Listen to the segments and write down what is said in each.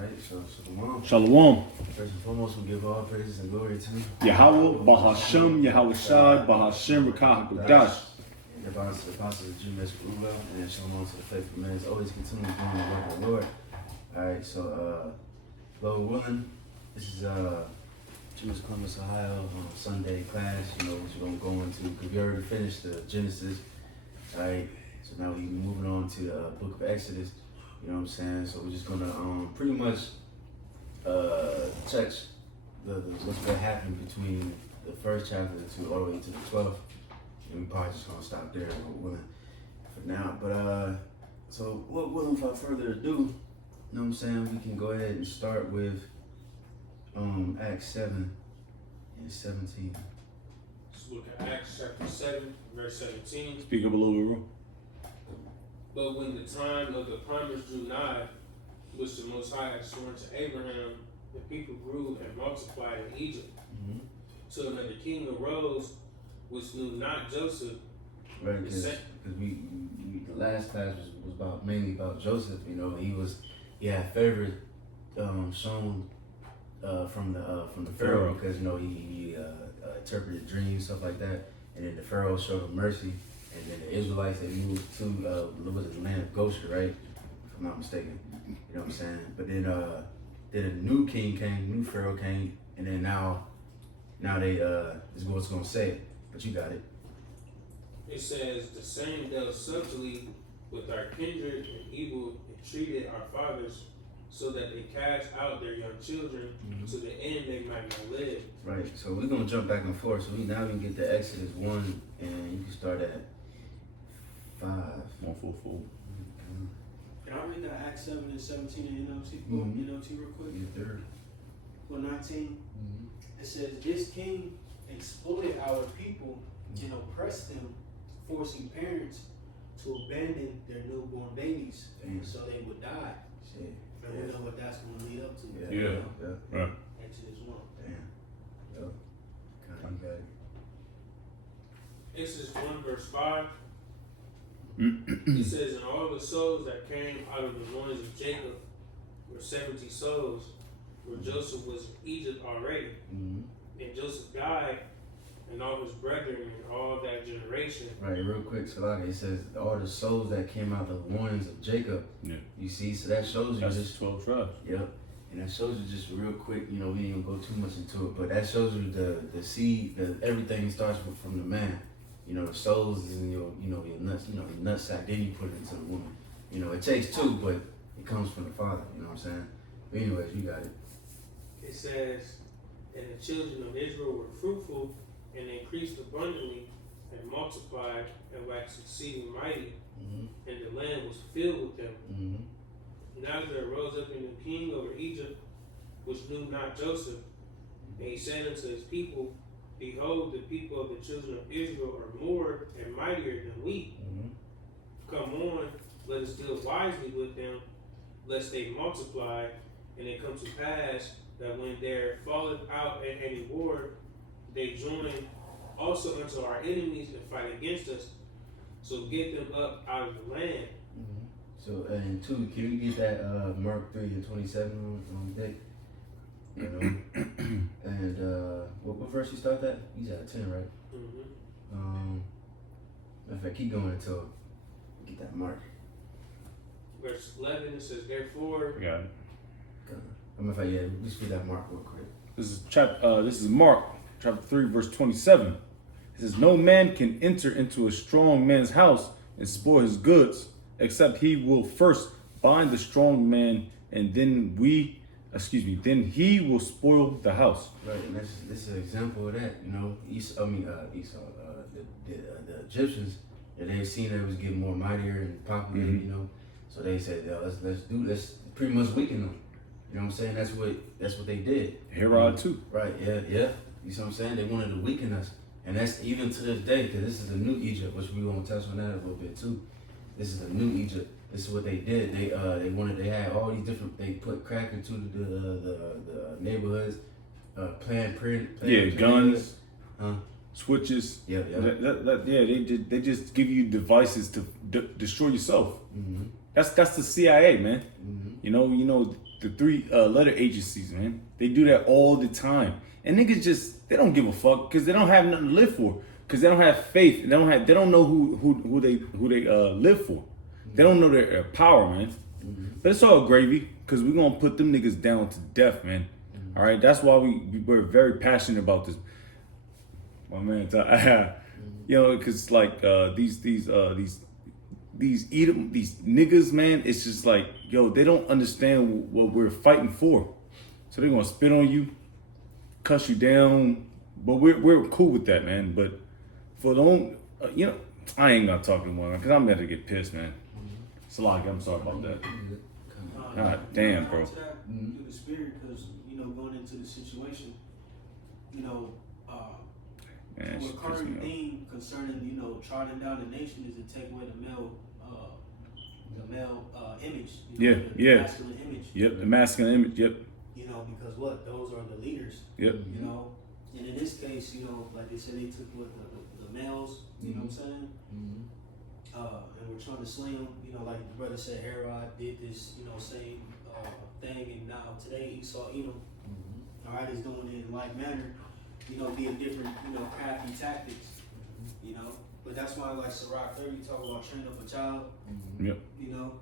Alright, so Shalom. Shalom. First and foremost, we give all praises and glory to Yahweh, Bahashem, Yahweh Shai, Bahashem, Rakah HaKodash. And the bonds to the apostles of Judas Rula, and shalom to the faithful men. Always continue doing the work of the Lord. Alright, so Lord willing, this is Judas Columbus, Ohio Sunday class, you know, what you're gonna go into, because we already finished the Genesis. Alright, so now we're moving on to the book of Exodus. You know what I'm saying? So we're just gonna pretty much touch what happened between the first chapter to all the way to the 12th. And we're probably just gonna stop there for now. But so without further ado, you know what I'm saying, we can go ahead and start with Acts 7 and 17. Let's look at Acts chapter 7, verse 17. Speak up a little bit, bro. But when the time of the promise drew nigh, which the Most High had sworn to Abraham, the people grew and multiplied in Egypt. Mm-hmm. So that the king arose, which knew not Joseph. Right, because we the last class was mainly about Joseph. You know, he had favor shown from the Pharaoh, because you know he interpreted dreams, stuff like that, and then the Pharaoh showed him mercy. And then the Israelites, they moved to the land of Goshen, right? If I'm not mistaken. You know what I'm saying? But then a new king came, new Pharaoh came, and then now they this is what's gonna say, but you got it. It says, the same dealt subtly with our kindred and evil entreated our fathers, so that they cast out their young children to the end they might not live. Right. So we're gonna jump back and forth. So now we can get to Exodus 1, and you can start at 5. 144. Can I read that Acts 7 and 17 in NLT, NLT real quick? Yes, sir. For 19, it says, this king exploited our people and oppressed them, forcing parents to abandon their newborn babies so they would die. Shit. And we know what that's going to lead up to. Yeah. Right. Exodus 1. Damn. Yo. Kind of got it. Exodus 1 verse 5. It says, and all the souls that came out of the loins of Jacob were 70 souls, where Joseph was in Egypt already. Mm-hmm. And Joseph died, and all his brethren and all that generation. Right, real quick, Salaka, it says all the souls that came out of the loins of Jacob. Yeah. You see, so that shows you That's just 12 tribes. Yep. And that shows you just real quick, you know, we ain't gonna go too much into it, but that shows you the seed, everything starts from the man. You know, the souls is in your nuts, your nutsack, then you put it into the woman. You know, it takes two, but it comes from the father, you know what I'm saying? But anyways, you got it. It says, and the children of Israel were fruitful and increased abundantly and multiplied and waxed exceeding mighty, and the land was filled with them. Now there arose up in the king over Egypt, which knew not Joseph, and he said unto his people, behold, the people of the children of Israel are more and mightier than we. Come on, let us deal wisely with them, lest they multiply, and it come to pass that when there falleth out any war, they join also unto our enemies and fight against us. So get them up out of the land. So, and 2, can you get that Mark 3 and 27 on deck? You know? And what verse you start that? He's at 10, right? In fact, keep going until we get that mark. Verse 11, it says, therefore. I got it. In fact, yeah, let's read that mark real quick. This is Mark, chapter 3, verse 27. It says, no man can enter into a strong man's house and spoil his goods, except he will first bind the strong man, and then he will spoil the house. Right, and this is an example of that. You know, Esau, the Egyptians, they seen that it was getting more mightier and populated. You know, so they said, let's pretty much weaken them. You know what I'm saying? That's what they did. Herod too. Right, yeah. You see what I'm saying? They wanted to weaken us. And that's even to this day, because this is a new Egypt, which we're going to touch on that a little bit too. This is a new Egypt. This is what they did. They had all these different, they put crack into the neighborhoods, guns, switches. Yeah. They just give you devices to destroy yourself. That's the CIA, man. You know, three letter agencies, man. They do that all the time, and niggas just they don't give a fuck because they don't have nothing to live for, because they don't have faith. They don't know who they live for. They don't know their power, man. But it's all gravy, because we're gonna put them niggas down to death, man. All right, that's why we're very passionate about this. My man, you know, because like these niggas, man, it's just like, yo, they don't understand what we're fighting for. So they're gonna spit on you, cuss you down, but we're cool with that, man. But for the own, you know, I ain't gonna talk anymore, man, because I'm gonna get pissed, man. Salaki, I'm sorry about that. God damn, bro. Through the spirit, because you know, going into the situation, you know, Man, a current theme concerning, you know, trotting down the nation is to take away the male image. You know, the masculine image. Yep, the masculine image. Yep. You know, because what? Those are the leaders. Yep. You know, and in this case, you know, like they said, they took what the males. You know what I'm saying? And we're trying to slay them. You know, like the brother said, Herod did this. You know, same thing, and now today Esau, Edom, all right, is doing it in like manner. You know, be a different, you know, crafty tactics. You know, but that's why, like Sirach 30 talk about training up a child. Yep. You know.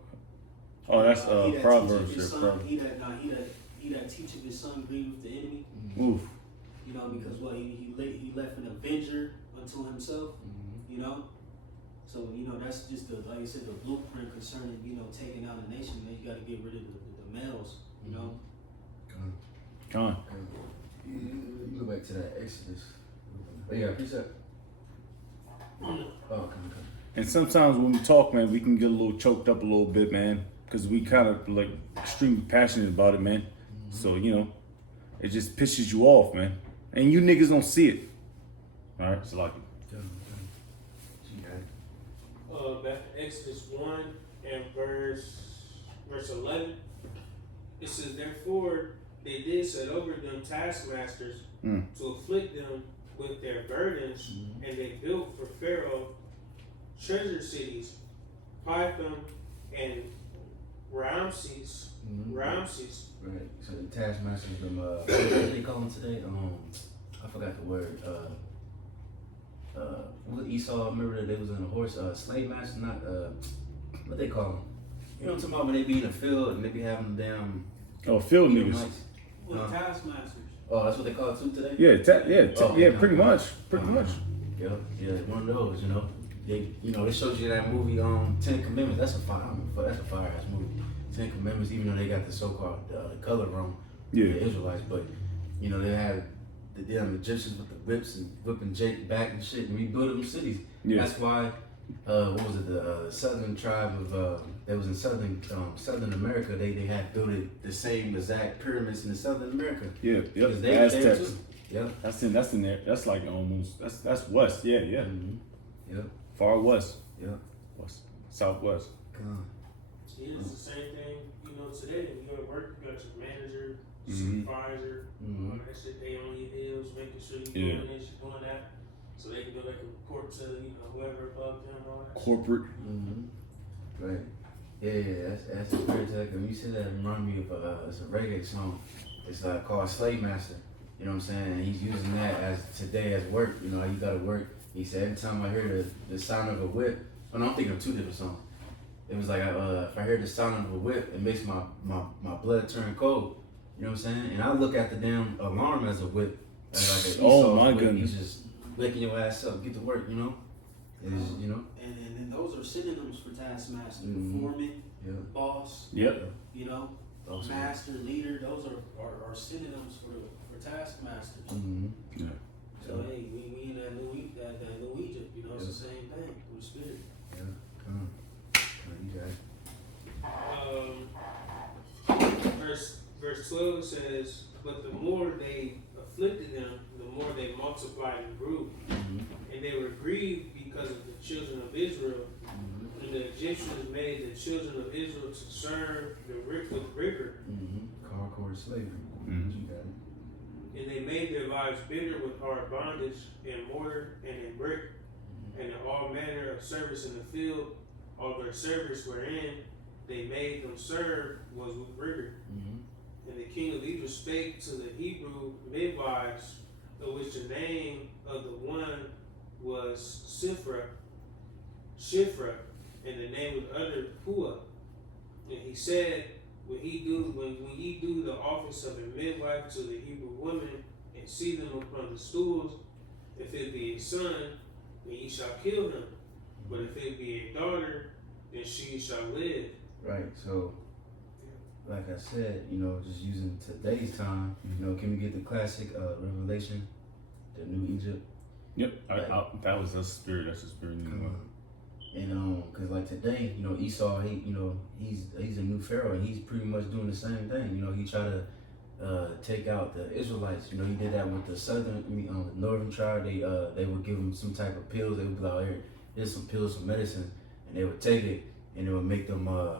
Oh, that's Proverbs. He that teacheth his son grieve with the enemy. Oof. You know, because what he left an avenger unto himself. You know. So, you know, that's just like I said, the blueprint concerning, you know, taking out a nation. Man, you got to get rid of the males, you know. Come on. You go back to that Exodus. Oh, yeah, precept. Oh, come. And sometimes when we talk, man, we can get a little choked up a little bit, man, because we kind of like extremely passionate about it, man. So, you know, it just pisses you off, man. And you niggas don't see it. All right, so like it. Back to Exodus 1 and verse 11. It says, therefore they did set over them taskmasters to afflict them with their burdens, and they built for Pharaoh treasure cities, Pithom and Ramses. Right. So the taskmasters, them what do they call them today? I forgot the word. Esau, remember that they was in a horse, slave master, not what they call them. You know what I'm talking about, when they be in the field and they be having them damn Field niggas. Taskmasters. Oh, that's what they call it too today? Pretty much. Yeah, one of those, you know. They showed you that movie, Ten Commandments. That's a fire ass movie. Ten Commandments, even though they got the so-called color wrong, the Israelites, but you know they had the damn Egyptians with the whips and whipping Jake back and shit and rebuilding them cities. Yeah. That's why, what was it, the southern tribe of, that was in Southern America, they had built it the same exact pyramids in the Southern America. Yeah, yep. They Aztecs. Yeah. That's in there. That's like almost, that's west. Yeah. Yep. Far west. Yeah. West. Southwest. Yeah, it's the same thing, you know, today. You go to work, you got your manager, supervisor, all that shit. They on your deals, making sure you're doing this, you're doing that. So they can report to, you know, whoever above them, all that. Corporate. Right. Yeah, that's a great tech. When you said that, it reminded me of it's a reggae song. It's called Slave Master. You know what I'm saying? And he's using that as today as work. You know, how you gotta work. He said every time I hear the sound of a whip, I'm thinking of two different songs. It was like if I hear the sound of a whip, it makes my blood turn cold. You know what I'm saying? And I look at the damn alarm as a whip. As like oh my goodness! He's just waking your ass up, get to work. You know, you know. And then those are synonyms for taskmaster, foreman, boss. Yep. You know, master, leader. Those are synonyms for taskmasters. Yeah. So hey, we in that new Egypt. You know, it's the same thing with the spirit. Yeah. Come on, you guys. Verse 12 says, but the more they afflicted them, the more they multiplied and grew. And they were grieved because of the children of Israel. And the Egyptians made the children of Israel to serve with rigor. Hardcore slavery. You got it. And they made their lives bitter with hard bondage in mortar and in brick, and in all manner of service in the field. All their service wherein they made them serve was with rigor. king of Egypt spake to the Hebrew midwives, of which the name of the one was Shifra, and the name of the other Pua. And he said, when ye do the office of a midwife to the Hebrew women, and see them upon the stools, if it be a son, then ye shall kill him. But if it be a daughter, then she shall live. Right. So, like I said, just using today's time, can we get the classic Revelation, the New Egypt? Yep. That was a spirit. That's a spirit. And cause like today, Esau, he's a new pharaoh, and he's pretty much doing the same thing. He tried to take out the Israelites. He did that with the the northern tribe. They would give them some type of pills. They would be like, here's some pills, some medicine, and they would take it, and it would make them I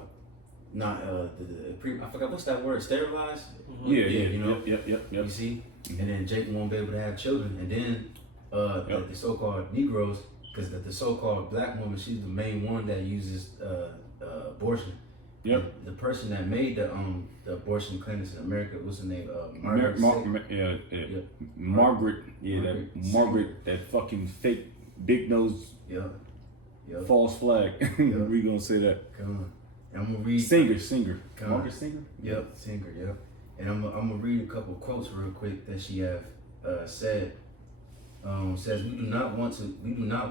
forgot what's that word, sterilized. Yeah. Yep. You see, and then Jacob won't be able to have children, and then the so-called Negroes. Because the so-called black woman, she's the main one that uses abortion. Yep. The person that made the abortion clinics in America, what's her name? Margaret. Margaret. Yeah, Margaret, that fucking fake big nose. Yep. False flag. We gonna say that. Come on. And I'm gonna read. Singer. Margaret Singer. Yep, Singer. Yep. And I'm gonna read a couple quotes real quick that she have said. Says we do not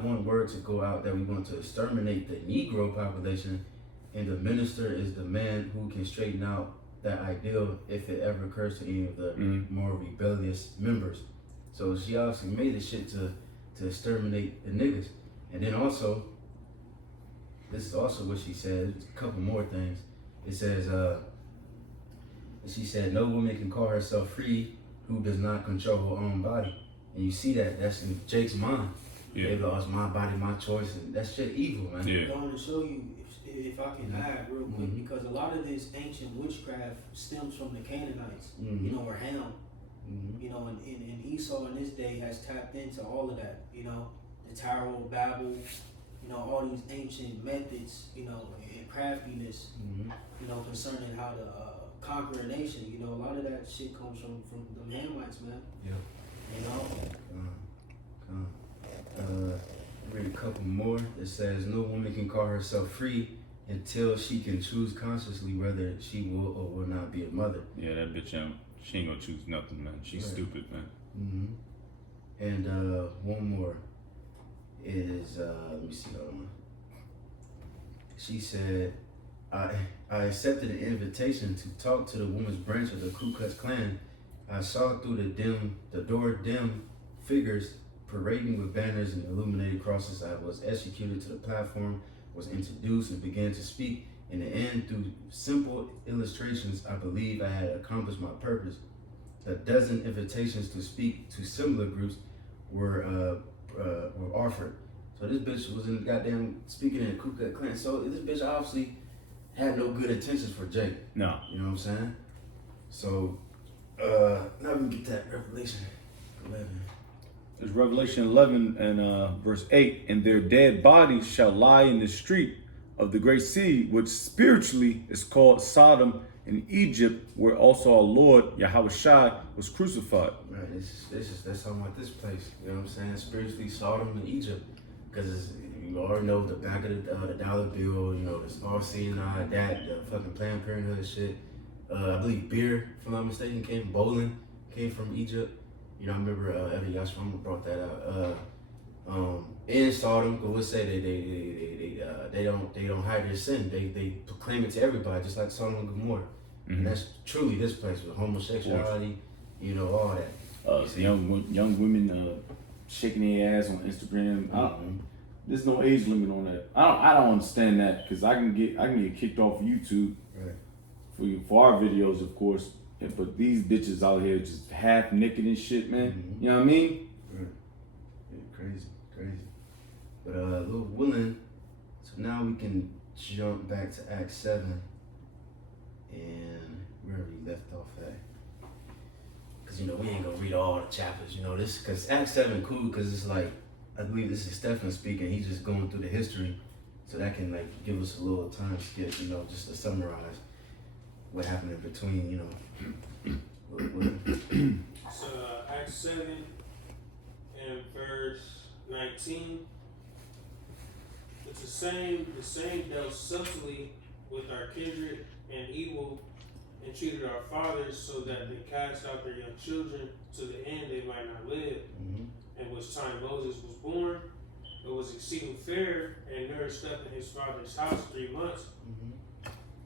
want word to go out that we want to exterminate the Negro population, and the minister is the man who can straighten out that ideal if it ever occurs to any of the more rebellious members. So she obviously made this shit to exterminate the niggas. And then also, this is also what she said. A couple more things. It says, she said, no woman can call herself free who does not control her own body. And you see that's in Jake's mind. Yeah. They lost my body, my choice, and that shit evil, man. Yeah. I want to show you, if I can add real quick, because a lot of this ancient witchcraft stems from the Canaanites, or Ham. And Esau in this day has tapped into all of that, the Tower of Babel, all these ancient methods, and craftiness, concerning how to conquer a nation. A lot of that shit comes from the Hamites, man. Yeah. Read a couple more. It says, no woman can call herself free until she can choose consciously whether she will or will not be a mother. Yeah, that bitch, she ain't gonna choose nothing, man. She's stupid, man. And one more is, let me see, hold on. She said, I accepted an invitation to talk to the woman's branch of the Ku Klux Klan. I saw through the door dim figures parading with banners and illuminated crosses. I was executed to the platform, was introduced, and began to speak. In the end, through simple illustrations, I believe I had accomplished my purpose. A dozen invitations to speak to similar groups were offered. So this bitch was in goddamn speaking in the Ku Klux Klan. So this bitch obviously had no good intentions for Jake. No. You know what I'm saying? So now we can get that Revelation 11. It's Revelation 11 and verse 8. And their dead bodies shall lie in the street of the great sea, which spiritually is called Sodom in Egypt, where also our Lord Yahushua was crucified. Right, that's talking about this place. You know what I'm saying? Spiritually Sodom in Egypt, because you already know the back of the dollar bill. This all-seeing eye, that the fucking Planned Parenthood shit. I believe beer, if I'm not mistaken, bowling came from Egypt. I remember Eddie Yashvama brought that out. In Sodom, but we'll say they don't hide their sin. They proclaim it to everybody, just like Sodom and Gomorrah. And that's truly this place with homosexuality, all that. Young women shaking their ass on Instagram. There's no age limit on that. I don't understand that, because I can get kicked off of YouTube. Right. For our videos, of course, but these bitches out here just half naked and shit, man. You know what I mean? Right. Yeah, crazy. But Lord willing, so now we can jump back to Acts 7 and where we left off at. Because we ain't gonna read all the chapters, this, because Acts 7 cool, because it's like, I believe this is Stephen speaking. He's just going through the history, so that can give us a little time skip, just to summarize what happened in between, same dealt subtly with our kindred and evil, and treated our fathers so that they cast out their young children to the end they might not live. And which time Moses was born, it was exceeding fair and nourished up in his father's house 3 months.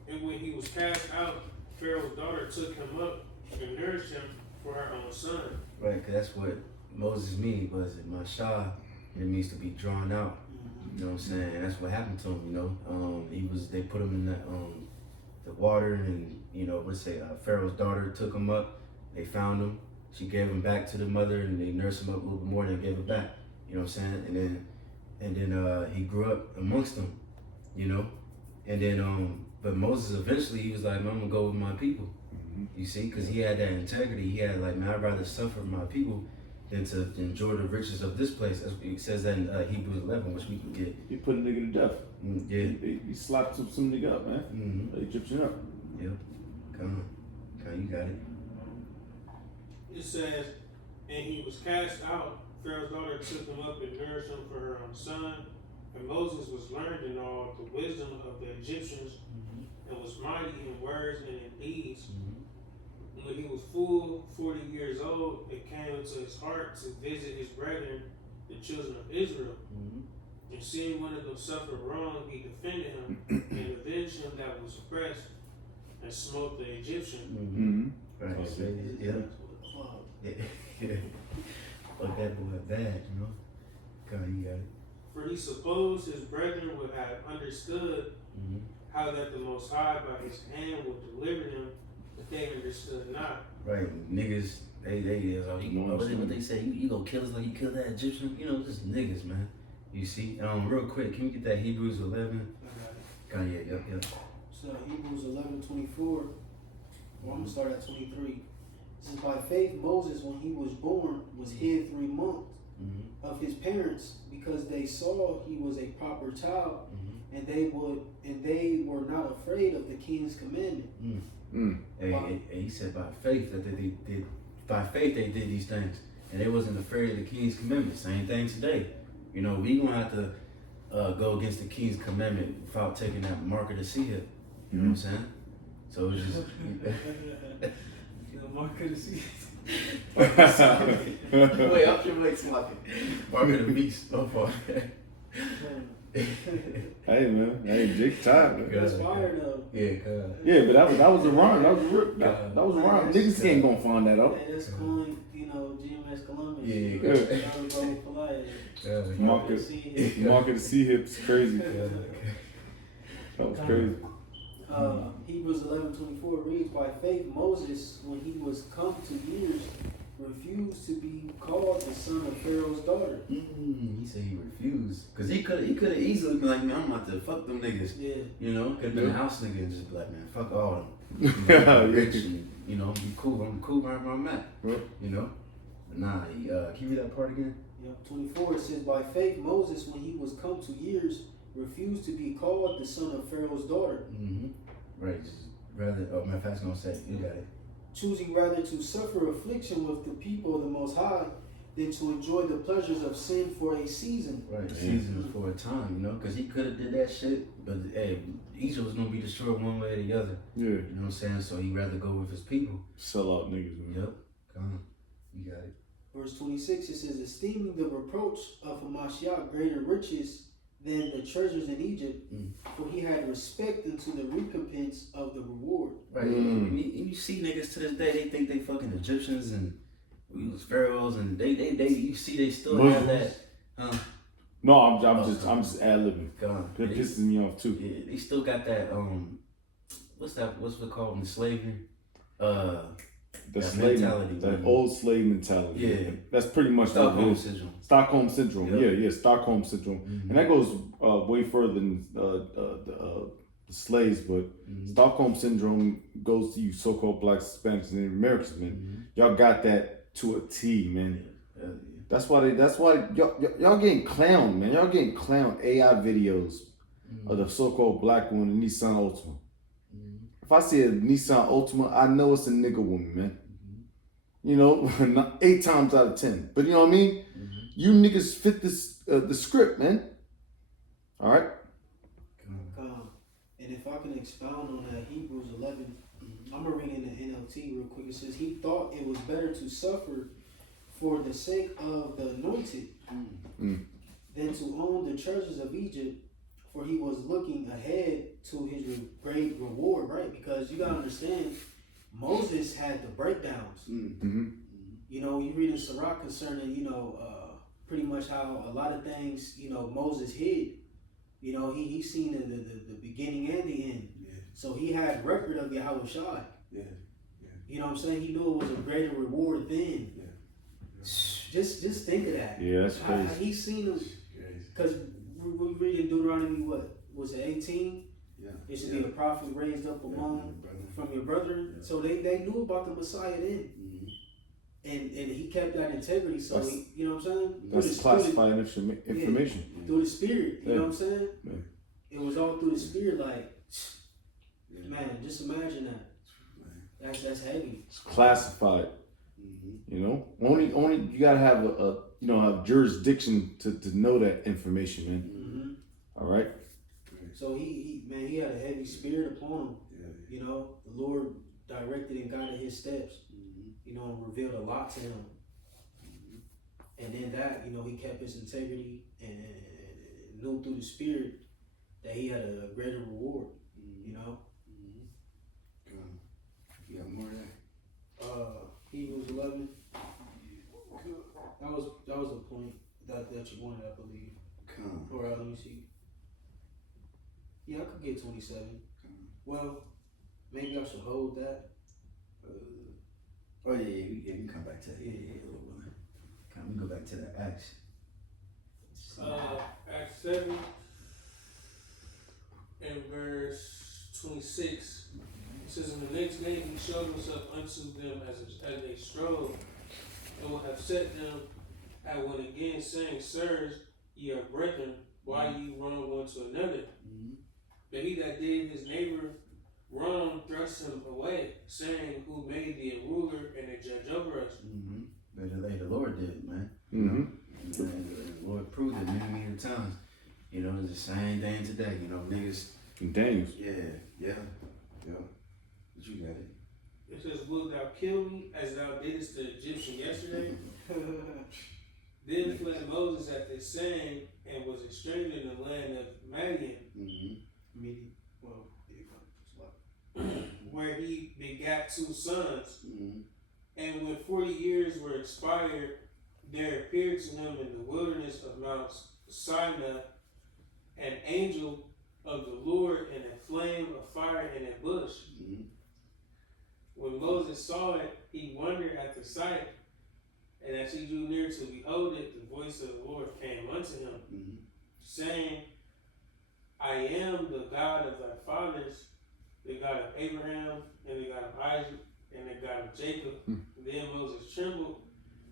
And when he was cast out, Pharaoh's daughter took him up and nourished him for her own son. Right, because that's what Moses means, was it Mashah, it means to be drawn out. You know what I'm saying? And that's what happened to him, you know. They put him in the water, and, you know, Pharaoh's daughter took him up, they found him, she gave him back to the mother, and they nursed him up a little bit more, and they gave him back. You know what I'm saying? And then he grew up amongst them, you know. And then, but Moses eventually, he was like, man, I'm gonna go with my people. You see, because he had that integrity. He had like, man, I'd rather suffer with my people than to enjoy the riches of this place. As it says that in Hebrews 11, which we can get. He put a nigga to death. Yeah. He slapped some nigga up, man. Egyptian up. Yep. Come on, you got it. It says, and he was cast out. Pharaoh's daughter took him up and nourished him for her own son. And Moses was learned in all the wisdom of the Egyptians, and was mighty in words and in deeds. When he was full 40 years old, it came into his heart to visit his brethren, the children of Israel. And seeing one of them suffer wrong, he defended him and avenged him that was oppressed, and smote the Egyptian. Right. Yeah. Fuck that boy bad, you know. Come on, you got it. For he supposed his brethren would have understood how that the Most High by his hand would deliver them, but they understood not. Right, niggas, what they say, you gonna kill us like you killed that Egyptian? You know, just niggas, man. You see? Real quick, can we get that Hebrews 11? Yeah. So Hebrews 11:24. Well, I'm gonna start at 23. It says, by faith Moses, when he was born, was hid 3 months of his parents, because they saw he was a proper child, and they were not afraid of the king's commandment. He said by faith that they did. By faith they did these things, and they wasn't afraid of the king's commandment. Same thing today. You know, we gonna have to go against the king's commandment without taking that mark of the sea hip. You know what I'm saying? So it's just The mark of the sea. wait, I'm sure like talking. Mark of the beast. No fault. Hey man, Jake tired. Man. That's fire though. Yeah, but that was a rhyme. That was a rhyme. Niggas ain't gonna find that out. Hey, that's coin, you know, GMS Columbus. Mark of the sea hips, crazy. That was crazy. Hebrews 11:24 reads, by faith Moses, when he was come to years, refused to be called the son of Pharaoh's daughter. He said he refused, cause he could have easily been like, man, I'm about to fuck them niggas. Yeah. You know, could have been a house nigga and just be like, man, fuck all of them. You know, I'm rich and, you know, be cool. I'm cool right where I'm at. You know, but nah. Can you read that part again? Yep. 24. It says, by faith Moses, when he was come to years, refused to be called the son of Pharaoh's daughter. Right. Just rather. Oh, my fast gonna say, you got it. Choosing rather to suffer affliction with the people of the Most High than to enjoy the pleasures of sin for a season. Right, the season is for a time, you know, because he could have did that shit, but hey, Egypt was gonna be destroyed one way or the other. Yeah. You know what I'm saying? So he'd rather go with his people. Sell out niggas, man. Yep. Come on. You got it. Verse 26, it says, esteeming the reproach of Hamashiach greater riches than the treasures in Egypt, for he had respect unto the recompense of the reward. Right. And you see niggas to this day, they think they fucking Egyptians and we was pharaohs, and they you see they still have that. No, I'm just ad-libbing. That pisses me off too. Yeah, they still got that. What's it called in slavery? The that slave mentality, that old slave mentality. Yeah, that's pretty much Stockholm syndrome. Stockholm syndrome. Yep. Yeah, Stockholm syndrome, and that goes way further than the slaves. But Stockholm syndrome goes to you so-called blacks, Hispanics, and Americans, man. Y'all got that to a T, man. That's why y'all getting clowned, man. Y'all getting clowned AI videos of the so-called black woman in Nissan Altima. If I see a Nissan Altima, I know it's a nigga woman, man. You know, 8 times out of 10. But you know what I mean? You niggas fit this the script, man. All right. if I can expound on that, Hebrews 11, I'm going to read in the NLT real quick. It says, he thought it was better to suffer for the sake of the anointed than to own the treasures of Egypt, for he was looking ahead to his great reward, right? Because you got to understand, Moses had the breakdowns. You know, you read in Sirach concerning, you know, pretty much how a lot of things, you know, Moses hid. You know, he seen the beginning and the end. Yeah. So he had record of Yahweh Shai. Yeah. You know what I'm saying? He knew it was a greater reward then. Yeah. Just think of that. Yeah, that's crazy. He seen them. Because we read in Deuteronomy, what was it, 18? Yeah. It should be a prophet raised up among from your brethren. Yeah. So they knew about the Messiah then. And he kept that integrity, so he, you know what I'm saying? That's classified information. Yeah, through the Spirit, you know what I'm saying? Yeah. It was all through the Spirit, like, man, just imagine that. That's heavy. It's classified. You know, only you gotta have a jurisdiction to know that information, man. All right. So he had a heavy spirit upon him. You know, the Lord directed and guided his steps. You know, and revealed a lot to him. And then that, you know, he kept his integrity and knew through the Spirit that he had a greater reward. You know. You got more of that? Hebrews 11. That was a point that you wanted, I believe. Or let me see. Yeah, I could get 27. Well, maybe I should hold that. Oh yeah, we can come back to that. Yeah, Can we go back to the Acts? Acts 7 and verse 26. It says, "In the next day he showed himself unto them as they strove, and would have set them at one again, saying, Sirs, ye are brethren, why ye wrong one to another? But he that did his neighbor wrong thrust him away, saying, Who made thee a ruler and a judge over us?" But the Lord did it, man. Mm-hmm. The Lord proved it many times. You know, it's the same thing today. You know, niggas. Daniels. Yeah. But you got it. It says, Wilt thou kill me as thou didst the Egyptian yesterday? Then fled Moses at this saying, and was a stranger in the land of Madian, where he begat 2 sons. And when 40 years were expired, there appeared to him in the wilderness of Mount Sinai an angel of the Lord in a flame of fire in a bush. When Moses saw it, he wondered at the sight, and as he drew near to behold it, the voice of the Lord came unto him, saying, I am the God of thy fathers, the God of Abraham, and the God of Isaac, and the God of Jacob. Then Moses trembled,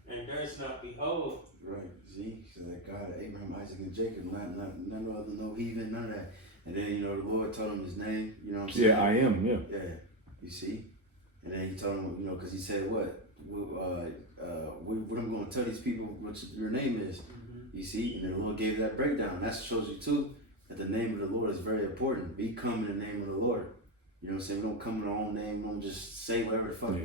and durst not behold. Right, see? So that God of Abraham, Isaac, and Jacob, none other, no heathen, none of that. And then, you know, the Lord told him his name, you know what I'm saying? Yeah, I am, yeah. Yeah, you see? And then he told him, you know, because he said, what I'm going to tell these people what your name is. You see? And then the Lord gave that breakdown. That shows you, too, that the name of the Lord is very important. We come in the name of the Lord. You know what I'm saying? We don't come in our own name. We don't just say whatever the fuck.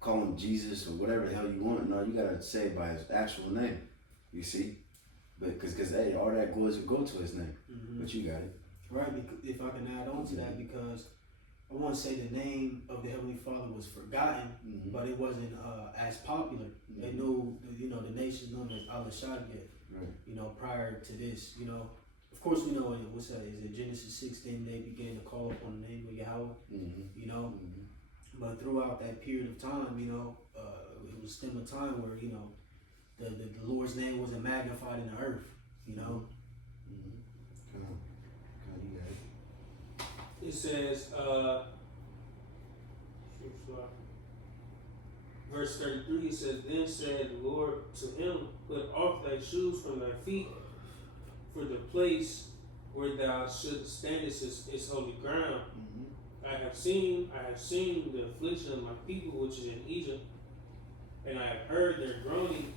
Call him Jesus or whatever the hell you want. No, you got to say it by his actual name. You see? But because hey, all that glory will go to his name. But you got it. Right, if I can add on to that, because I want to say the name of the Heavenly Father was forgotten, but it wasn't as popular. They knew, you know, the nation known as Al-Shaddai, you know, prior to this, you know. Of course, we know, is it Genesis 16, they began to call upon the name of Yahweh, you know. But throughout that period of time, you know, it was still a time where, you know, the Lord's name wasn't magnified in the earth, you know. It says, verse 33, it says, Then said the Lord to him, Put off thy shoes from thy feet, for the place where thou shouldst standest is holy ground. I have seen the affliction of my people which is in Egypt, and I have heard their groaning,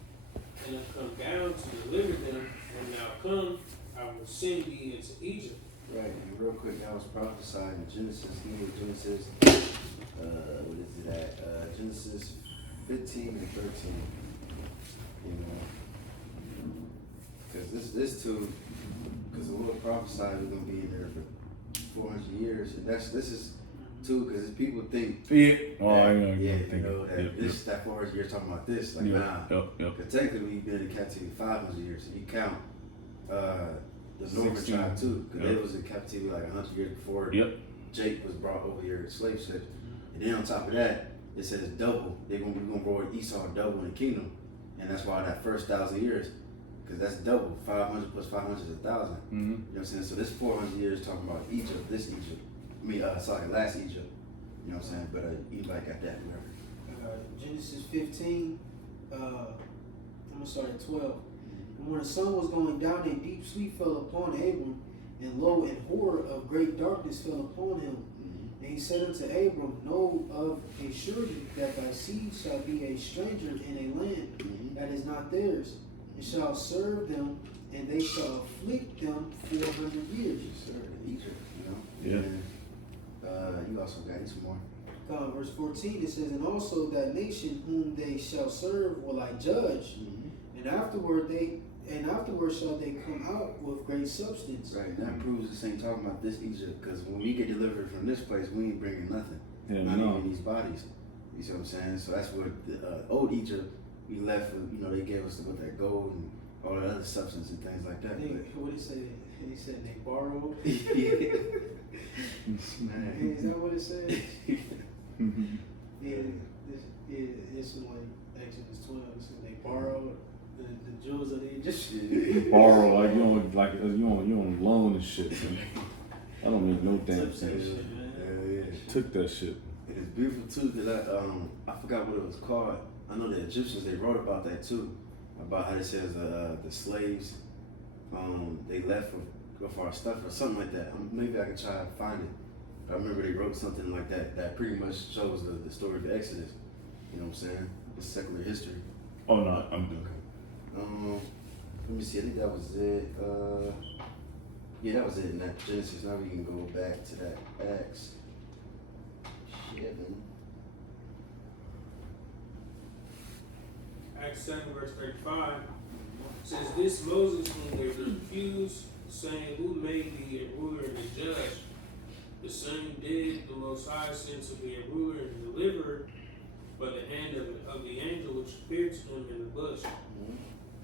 and have come down to deliver them. And now come, I will send thee into Egypt. Right, and real quick, that was prophesied in Genesis. Genesis, what is it at? Genesis 15 and 13. You know, because this too, because the Lord prophesied we're gonna be in there for 400 years, and this is too, because people think. Yeah. Oh, that, I know. you know that that 400 years talking about this, like nah. Because technically we've been in captivity 500 years, and you count the northern 16. tribe too, because they was in captivity like 100 years before Jake was brought over here in slave ships. And then on top of that, it says double. We're gonna reward Esau double in the kingdom, and that's why that first 1,000 years, because that's double. 500 plus 500 is 1,000. You know what I'm saying? So this 400 years talking about Egypt, this Egypt. I mean, sorry, last Egypt. You know what I'm saying? But Eli got that, whatever. Genesis 15. I'm gonna start at 12. And when the sun was going down, a deep sleep fell upon Abram, and lo, an horror of great darkness fell upon him. And he said unto Abram, know of a surety that thy seed shall be a stranger in a land that is not theirs, and shall serve them, and they shall afflict them 400 years. Sir, Egypt, you know? Yeah. And, you also got some more. Verse 14, it says, and also that nation whom they shall serve will I judge, and afterward shall they come out with great substance. Right, and that proves this ain't talking about this Egypt, because when we get delivered from this place, we ain't bringing nothing. Yeah, not no. even these bodies. You see what I'm saying? So that's what the old Egypt, we left with, you know, they gave us with that gold and all that other substance and things like that. What he said? He said they borrowed. Man. Is that what it says? This one, Exodus 12. It said they borrowed the jewels of the Egyptians. Borrow like you on loan and shit. Man. I don't make no damn sense. Took that shit. And it's beautiful too that I forgot what it was called. I know the Egyptians, they wrote about that too, about how it says the slaves they left for our stuff or something like that. Maybe I can try to find it. I remember they wrote something like that pretty much shows the story of the Exodus. You know what I'm saying? It's secular history. Oh no, I'm doing let me see, I think that was it. Yeah, that was it in that Genesis. Now we can go back to that Acts 7. Acts 7 verse 35 says, this Moses whom they refused, saying, who made thee a ruler and a judge? The same did the Most High send to be a ruler and deliverer by the hand of the angel which appeared to him in the bush.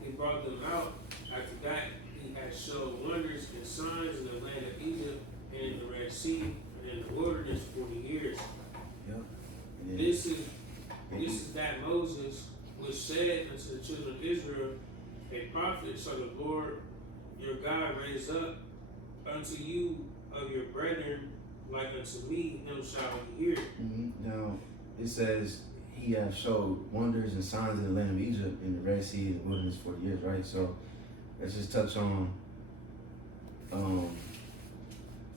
He brought them out. After that, he had showed wonders and signs in the land of Egypt and in the Red Sea and in the wilderness 40 years. Yep. This is that Moses which said unto the children of Israel, a prophet shall the Lord your God raise up unto you of your brethren like unto me, him shall you hear. Now it says he has showed wonders and signs in the land of Egypt, in the Red Sea, and the wilderness 40 years, right? So let's just touch on a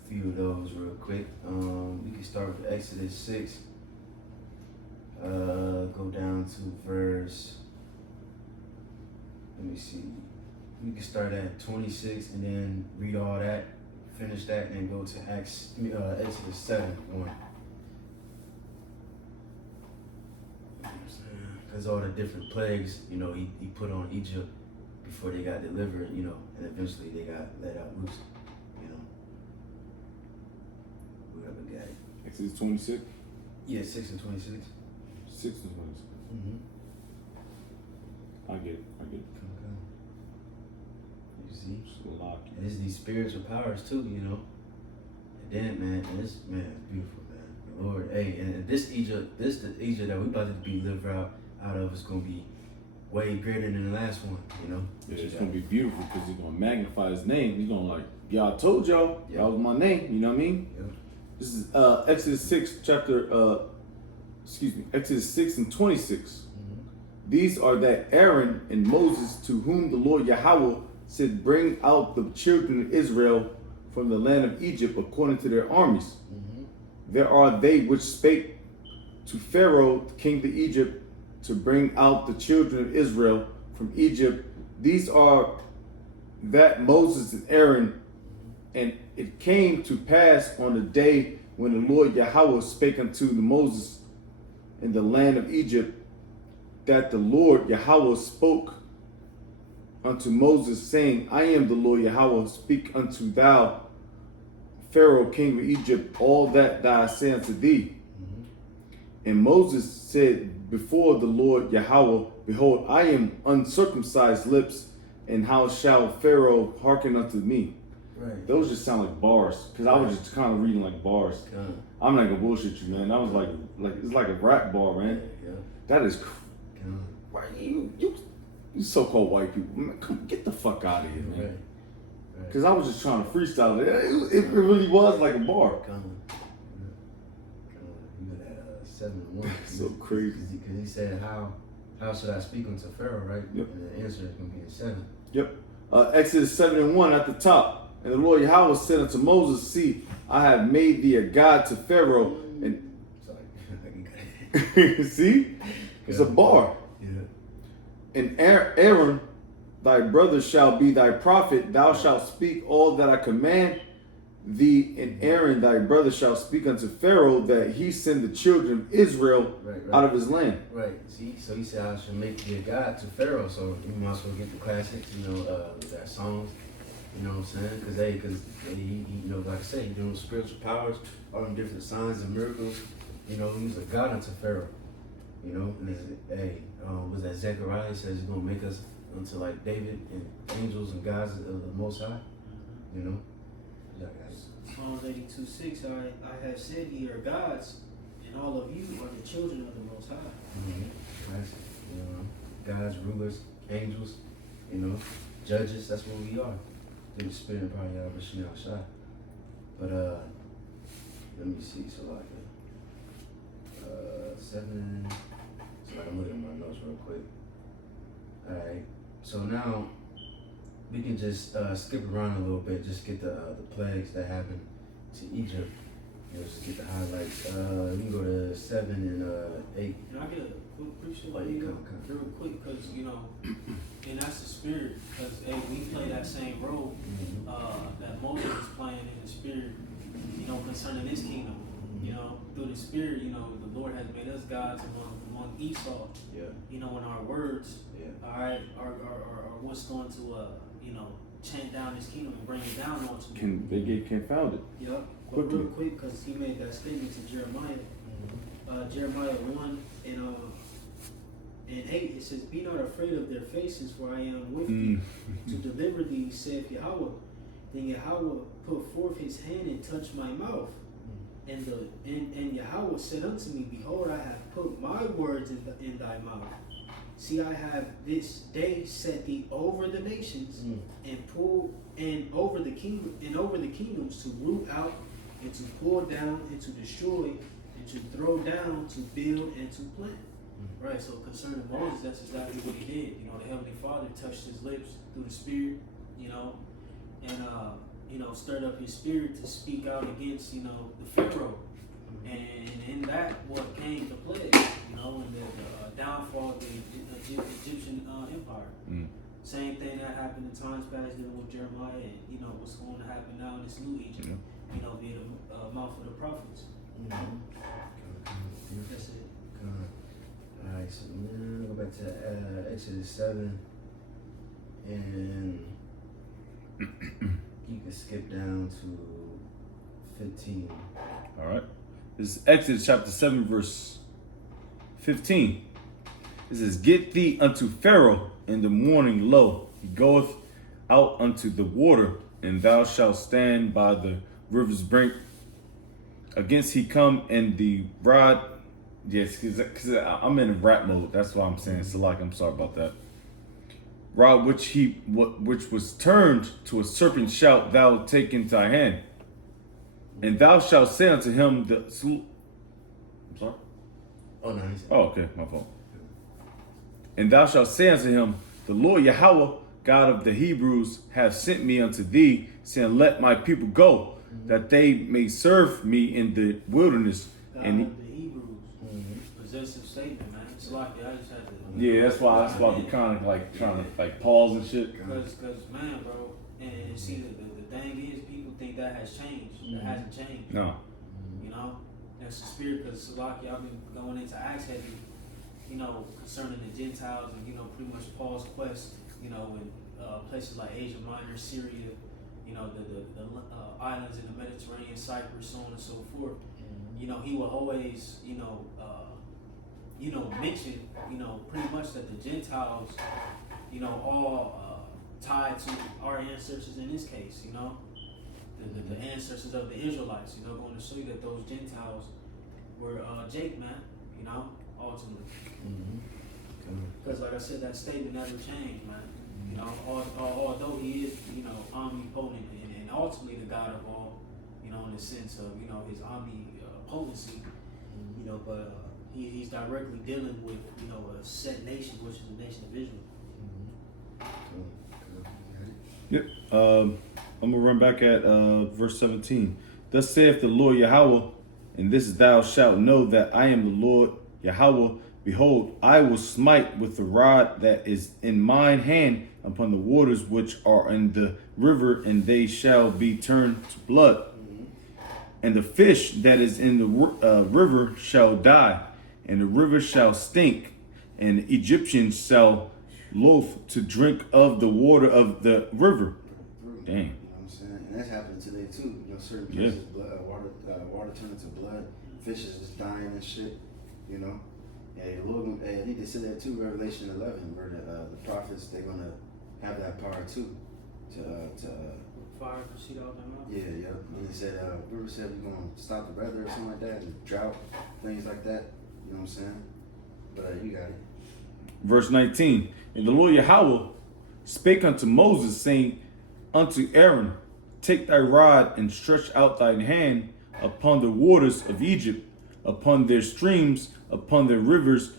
few of those real quick. We can start with Exodus 6. Go down to verse, let me see. We can start at 26 and then read all that, finish that, and then go to Exodus 7:1. Because all the different plagues, you know, he put on Egypt before they got delivered, you know, and eventually they got let out loose, you know. Whatever got it. Exodus 26? Yeah, 6 and 26. 6 and 26. I get it. Okay. You see? Slocky. And it's these spiritual powers too, you know. And then, man, it's beautiful, man. The Lord, hey, and the Egypt that we about to be delivered out of is gonna be way greater than the last one, you know. Yeah, it's gonna be beautiful because he's gonna magnify his name. He's gonna yeah, I told y'all that was my name. You know what I mean? Yep. This is Exodus 6 Exodus 6 and 26. These are that Aaron and Moses, to whom the Lord Yahweh said, bring out the children of Israel from the land of Egypt according to their armies. There are they which spake to Pharaoh, the king of Egypt, to bring out the children of Israel from Egypt. These are that Moses and Aaron And it came to pass on the day when the Lord Yahweh spake unto Moses in the land of Egypt, that the Lord Yahweh spoke unto Moses, saying, I am the Lord Yahweh, speak unto thou, Pharaoh, king of Egypt, all that I say unto thee. And Moses said before the Lord Yahweh, behold, I am uncircumcised lips, and how shall Pharaoh hearken unto me? Right. Those just sound like bars, because I was just kind of reading like bars. I'm not gonna bullshit you, man. That was like it's like a rap bar, man. Yeah. That is why you so-called white people, man, come get the fuck out of here, man. Right. Because I was just trying to freestyle it. It really was like a bar. You got that 7-1. So crazy. Because he said, how should I speak unto Pharaoh, right? Yep. And the answer is going to be in 7. Yep. Exodus 7:1 at the top. And the Lord Yahweh said unto Moses, see, I have made thee a god to Pharaoh. And Sorry. see? It's a bar. Yeah. And Aaron, thy brother, shall be thy prophet. Thou shalt speak all that I command thee, and Aaron, thy brother, shall speak unto Pharaoh, that he send the children of Israel out of his land. Right. See, so he said, I should make thee a god to Pharaoh. So you might as well get the classics, that songs. You know what I'm saying? Because he, like I said, he doing spiritual powers, all them different signs and miracles. He was a god unto Pharaoh. And was that Zechariah says he's gonna make us unto like David and angels and gods of the Most High. Psalms 82:6. I have said ye are gods, and all of you are the children of the Most High. Gods, rulers, angels, judges. That's what we are. Through the Spirit and probably outside. But let me see. So like 7. So I'm looking at my notes real quick. All right. So now we can just skip around a little bit. Just get the plagues that happened to Egypt. Just get the highlights. We can go to 7 and 8. Can I get a quick shit real quick? Because and that's the spirit. Because we play that same role that Moses is playing in the spirit. Concerning this kingdom. Through the spirit. The Lord has made us gods among Esau. Yeah. In our words. Yeah. All right. Are what's going to chant down his kingdom and bring it down onto him. They get confounded. Yep. But real quick, because he made that statement to Jeremiah. Jeremiah 1 and 8, it says, be not afraid of their faces, for I am with thee to deliver thee, saith Yahweh. Then Yahweh put forth his hand and touched my mouth. And Yahweh said unto me, behold, I have put my words in thy mouth. See, I have this day set thee over the nations and over the kingdoms to root out and to pull down and to destroy and to throw down, to build and to plant. Right, so concerning Moses, that's exactly what he did. The Heavenly Father touched his lips through the Spirit, and stirred up his spirit to speak out against, the Pharaoh. And in that, what came to play, and the downfall of the Egyptian empire. Same thing that happened in times past dealing with Jeremiah, and what's going to happen now in this new Egypt. Via the mouth of the prophets. That's it. Alright, so now go back to Exodus 7, and you can skip down to 15. Alright. This is Exodus chapter 7, verse 15. It says, get thee unto Pharaoh in the morning, lo, he goeth out unto the water, and thou shalt stand by the river's brink. Against he come, and the rod, yes, because I'm in rap mode. That's why I'm saying Salak. I'm sorry about that. Rod which was turned to a serpent shalt thou take into thy hand, and thou shalt say unto him I'm sorry. Oh no. Oh, okay, my fault. And thou shalt say unto him, the Lord Yahweh, God of the Hebrews, hath sent me unto thee, saying, let my people go, that they may serve me in the wilderness. God and of the Hebrews. Possessive statement, man. It's like I just had to. Yeah, that's why we kind of like trying to like pause and shit. Because man, bro, and see the thing is, people think that has changed. That hasn't changed. No. You know, that's the spirit. Because Salaki, I've been going into Acts heavy, you know, concerning the Gentiles and, you know, pretty much Paul's quest, you know, in places like Asia Minor, Syria, you know, the islands in the Mediterranean, Cyprus, so on and so forth. You know, he will always, you know, mention, you know, pretty much that the Gentiles, you know, all tied to our ancestors in this case, you know, the ancestors of the Israelites, you know, going to show you that those Gentiles were Jake, man, you know, ultimately. Because like I said, that statement never changed, man. You know, although he is, you know, omnipotent and ultimately the God of all, you know, in the sense of, you know, his omnipotency, you know, but he's directly dealing with, you know, a set nation, which is the nation of Israel. Yep. I'm gonna run back at verse 17. Thus saith the Lord Yahweh, and this thou shalt know that I am the Lord Yahweh. Behold, I will smite with the rod that is in mine hand upon the waters which are in the river, and they shall be turned to blood. And the fish that is in the river shall die, and the river shall stink, and the Egyptians shall loath to drink of the water of the river. Dang. You know what I'm saying? And that's happening today too. You know, certain places, water turning into blood, fishes just dying and shit. You know, and the Lord, I think they said that too, Revelation 11, where the prophets, they're gonna have that power too, to Fire proceed out their mouth. yeah. And they said, River said we're gonna stop the weather or something like that, and drought, things like that. You know what I'm saying? But you got it. Verse 19. And the Lord Yahweh spake unto Moses, saying unto Aaron, take thy rod and stretch out thine hand upon the waters of Egypt, upon their streams, upon their rivers,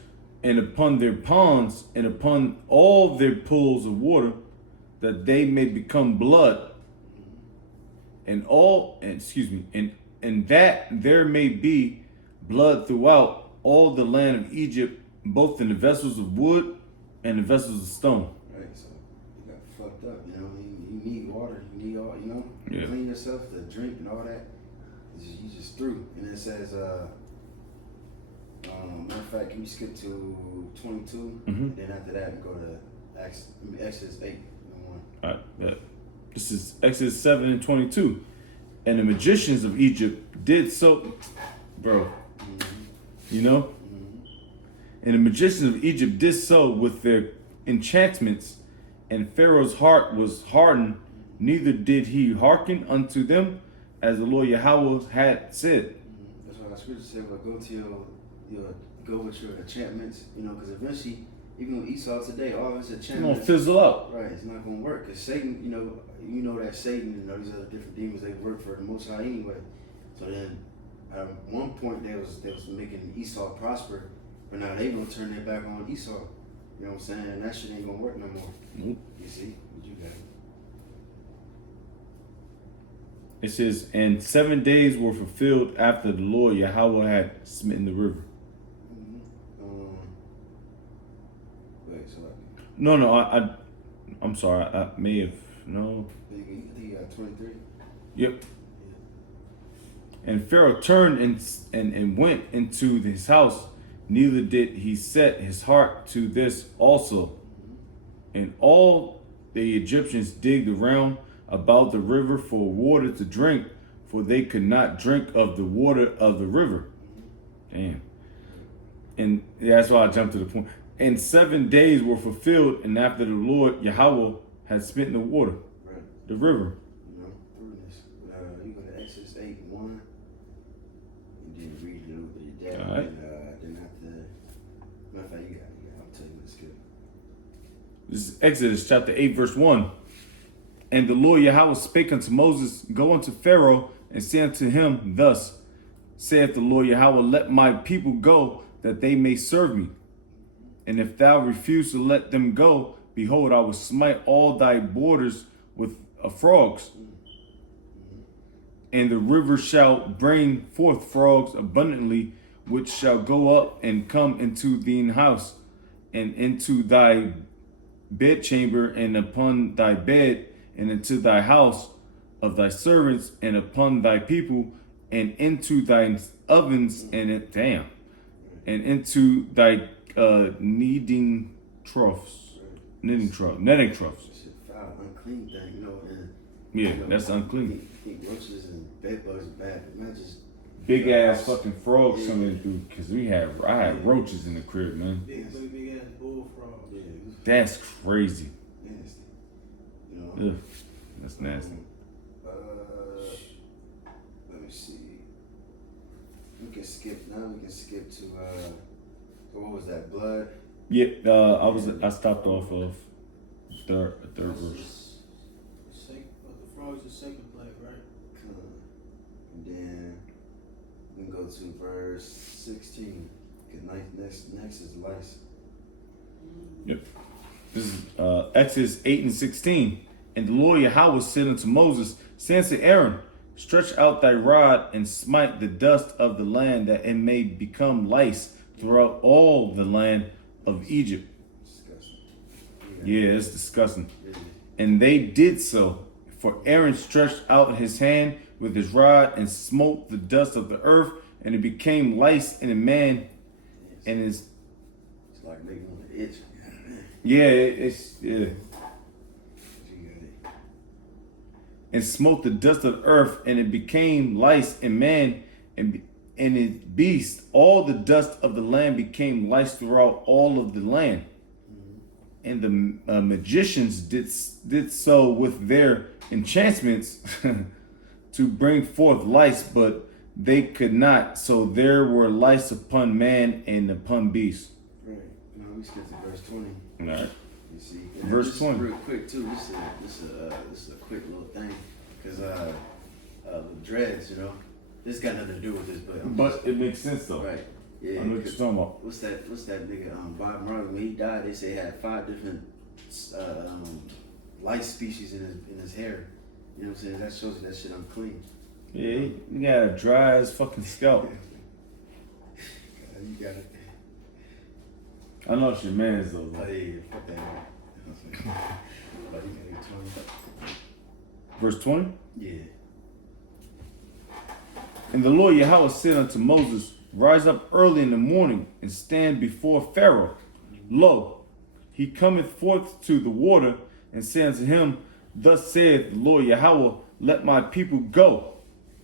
and upon their ponds, and upon all their pools of water, that they may become blood. And that there may be blood throughout all the land of Egypt, both in the vessels of wood and the vessels of stone. Right, so you got fucked up, you know. You need water, you need all, you know, Yeah. clean yourself, to drink and all that. You just through. And it says, matter of fact, can you skip to 22? And then after that, we go to Exodus 8. All right, yeah. This is Exodus 7 and 22. And the magicians of Egypt did so, bro. You know? And the magicians of Egypt did so with their enchantments, and Pharaoh's heart was hardened, neither did he hearken unto them, as the Lord Yahweh had said. That's why the scripture said, well, go to go with your enchantments, you know, because eventually, even with Esau today, all his It's gonna enchantments, fizzle out. right, it's not gonna work. Because Satan, you know that Satan and all these other different demons, they work for the Most High anyway. So then, at one point, they was making Esau prosper, but now they gonna turn their back on Esau. You know what I'm saying? And that shit ain't gonna work no more. Nope. You see? What you got? It says, and 7 days were fulfilled after the Lord Yahweh had smitten the river. Wait, so I'm sorry. I may have, no. I think you got 23. Yep. And Pharaoh turned and went into his house, neither did he set his heart to this also. And all the Egyptians digged around about the river for water to drink, for they could not drink of the water of the river. Damn. And that's why I jumped to the point. And 7 days were fulfilled, and after the Lord Yahweh had smitten the water, Right. the river. You know, through this. You go to Exodus 8:1. You did read a little bit of that. All right. And then after, matter of fact, you got it. I'll tell you what it's good. This is Exodus chapter 8, verse 1. And the Lord Yahweh spake unto Moses, go unto Pharaoh, and say unto him, thus saith the Lord Yahweh, let my people go, that they may serve me. And if thou refuse to let them go, behold, I will smite all thy borders with frogs. And the river shall bring forth frogs abundantly, which shall go up and come into thine house, and into thy bedchamber, and upon thy bed, and into thy house, of thy servants and upon thy people, and into thine ovens and and into thy netting troughs. Shit, foul, unclean thing, you know. And, Yeah, you know, that's unclean. I think roaches and bed bugs are bad, but not just Big ass fucking frogs coming through, cause I had roaches in the crib, man. Big ass bullfrog. yeah, That's crazy. nasty. You know. Ugh, that's nasty. Let me see. We can skip now. We can skip to what was that? Blood. Yeah, I stopped off of third verse. The frog's the second plague, right? And then we can go to verse 16. Cause next is lice. Yep. This is Exodus 8 and 16. And the Lord Yahweh said unto Moses, saying to Aaron, stretch out thy rod and smite the dust of the land, that it may become lice throughout all the land of Egypt. Disgusting. Yeah, it's disgusting. Yeah. And they did so. For Aaron stretched out his hand with his rod and smote the dust of the earth, and it became lice in a man. And It's like making one itch. it's You got it. and smote the dust of the earth, and it became lice in man and in beast. All the dust of the land became lice throughout all of the land. And the magicians did so with their enchantments to bring forth lice, but they could not. So there were lice upon man and upon beast. Right. Now we skip to verse 20. All right. You see, Verse just 20. real quick too. This is a quick little thing, because with dreads, you know, this got nothing to do with this, But it makes sense though. right. Yeah. I know what you're talking about. What's that nigga Bob Marley, when he died? They say he had 5 different lice species in his hair. You know what I'm saying? That shows you that shit unclean. Yeah, he got a dry as fucking scalp. You got it. I know it's your man's though. Oh yeah, fuck that. But you got 20. Verse 20. Yeah. And the Lord Yahweh said unto Moses, rise up early in the morning and stand before Pharaoh. Lo, he cometh forth to the water, and said unto him, thus saith the Lord Yahweh, let my people go,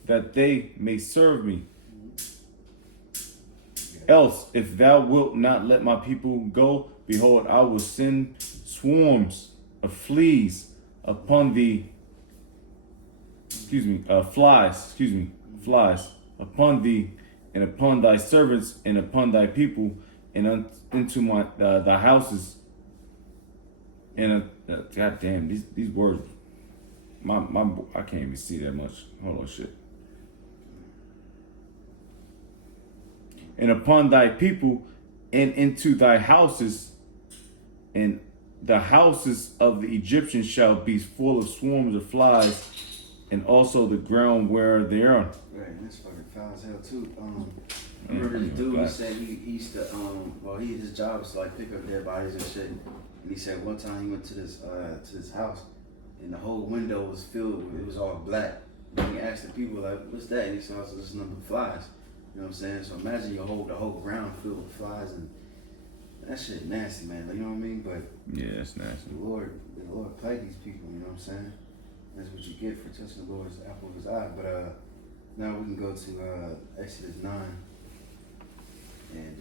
that they may serve me. Else, if thou wilt not let my people go, behold, I will send swarms of fleas upon thee. Flies upon thee, and upon thy servants, and upon thy people, and into thy houses. And God damn, these words, I can't even see that much. Hold on, shit. And upon thy people, and into thy houses, and the houses of the Egyptians shall be full of swarms of flies, and also the ground where they are. Right, and that's fucking foul as hell too. I remember this dude, he said he used to, his job was to like pick up dead bodies and shit. And he said one time he went to this house, and the whole window was filled with, it was all black. And he asked the people like, what's that? And he said, it's just number of flies. You know what I'm saying? So imagine the whole ground filled with flies, and that shit nasty, man. Like, you know what I mean? But yeah, it's nasty. the Lord plagued these people. You know what I'm saying? That's what you get for touching the Lord's apple of his eye. But now we can go to Exodus 9 and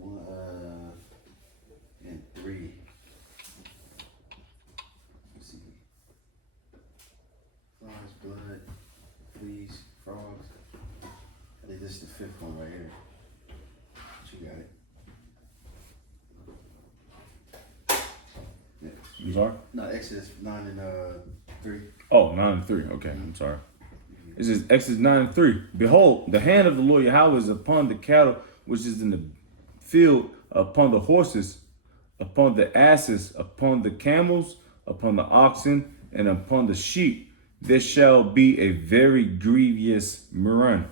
1 and 3. Let's see. Flies, blood, fleas, frogs. I think this is the 5th one right here. But you got it. Yeah. I'm sorry? No, Exodus 9 and 3. Oh, 9 and 3. Okay, I'm sorry. This is Exodus 9 and 3. Behold, the hand of the Lord Yahweh is upon the cattle which is in the field, upon the horses, upon the asses, upon the camels, upon the oxen, and upon the sheep. There shall be a very grievous murrain.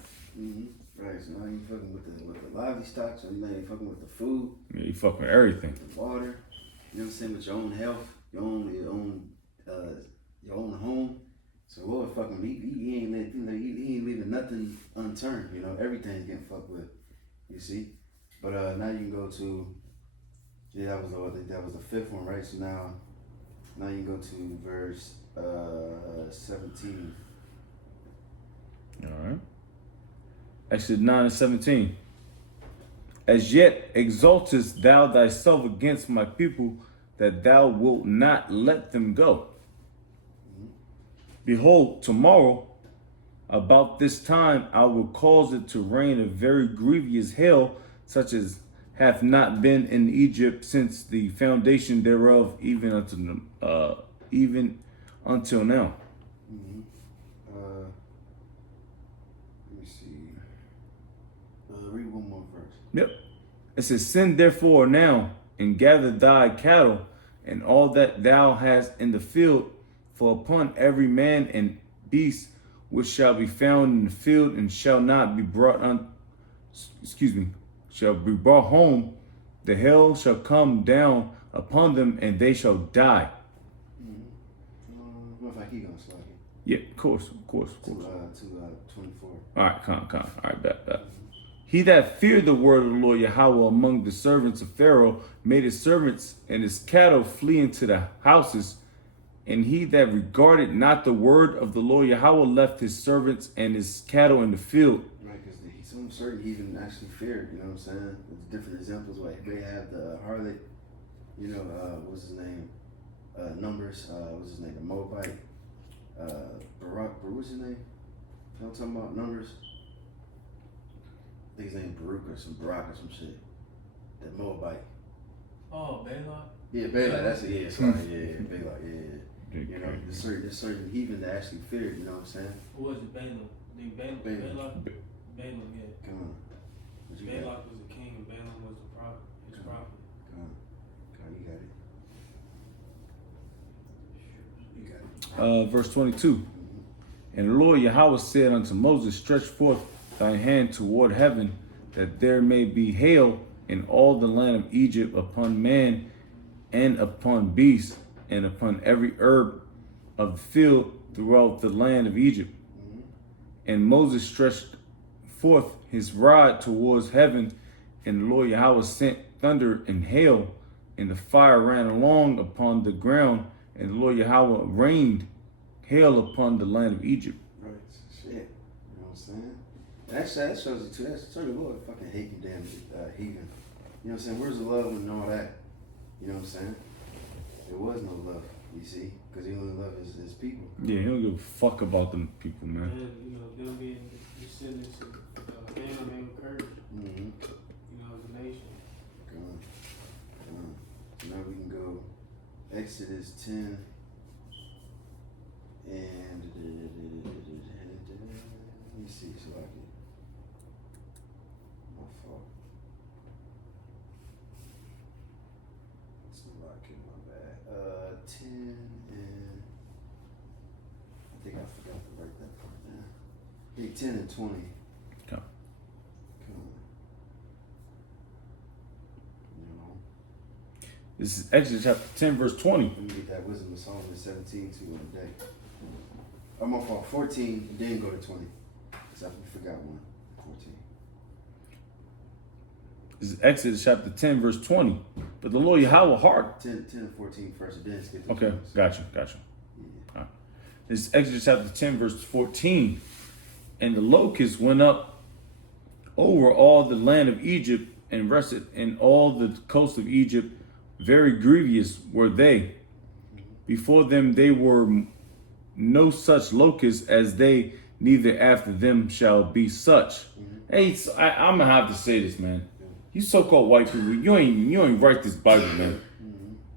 Right, so now you fucking with the livestock, so now you fucking with the food. Yeah, you fucking with everything. The water. You know what I'm saying? With your own health, your own your own home. So Lord fucking he ain't he ain't leaving nothing unturned. You know, everything's getting fucked with. You see, but now you can go to that was I think that was the fifth one, right? So now you can go to verse 17. All right. Exodus 9:17. As yet exaltest thou thyself against my people, that thou wilt not let them go. Behold, tomorrow, about this time, I will cause it to rain a very grievous hail, such as hath not been in Egypt since the foundation thereof, even until now. Mm-hmm. Let me see. Read one more verse. Yep. It says, send therefore now and gather thy cattle and all that thou hast in the field, for upon every man and beast which shall be found in the field and shall not be brought shall be brought home, the hail shall come down upon them and they shall die. What if I keep going slowly? Yeah, of course. To 24. All right, come. All right, back. He that feared the word of the Lord Yahweh among the servants of Pharaoh made his servants and his cattle flee into the houses. And he that regarded not the word of the Lord Yahweh left his servants and his cattle in the field. Right, because some certain heathen actually feared, you know what I'm saying? There's different examples, like they have the harlot, you know, what's his name? Numbers, what's his name? The Moabite, Barak, what's his name? You know what I'm talking about? Numbers? I think his name Baruch or some Barak or some shit. The Moabite. Oh, Balak? Yeah, Balak, that's it, yeah, sorry, yeah, Balak, yeah. You know, there's certain heathen that actually feared, you know what I'm saying? Who was it, Balaam? Balak? Balaam, yeah. Come on. What you Balak got? was the king and Balaam was the prophet, his prophet. Come on, you got it. You got it. Verse 22. And the Lord Yahweh said unto Moses, stretch forth thy hand toward heaven, that there may be hail in all the land of Egypt upon man and upon beast and upon every herb of the field throughout the land of Egypt. And Moses stretched forth his rod towards heaven, and the Lord Yahweh sent thunder and hail, and the fire ran along upon the ground, and the Lord Yahweh rained hail upon the land of Egypt. Right, shit. You know what I'm saying? That shows you too. That's show you Lord fucking hate you damn heathen. You know what I'm saying? Where's the love and all that? You know what I'm saying? There was no love, you see? Because he only loved his people. Yeah, he don't give a fuck about them people, man. And, you know, them being descendants of Ham and Curse, Mm-hmm. you know, as a nation. Come on. So now we can go Exodus 10 and let me see so I can. My fault. It's not locking, my bad. 10 and I think I forgot to write that part down. I think 10 and 20. Come. Come on. You know. This is Exodus chapter 10, verse 20. Let me get that wisdom of Solomon 17 too on the day. I'm off on 14, then go to 20. Because I forgot one. 14. This is Exodus chapter 10, verse 20. But the Lord Yahweh heart. 10 and 14 first, then skip to Okay, 20. gotcha. Yeah. All right. This is Exodus chapter 10, verse 14. And the locusts went up over all the land of Egypt and rested in all the coast of Egypt. Very grievous were they. Before them they were no such locusts as they, neither after them shall be such. Hey, so I'm gonna have to say this, man. You so-called white people, you ain't write this Bible, man.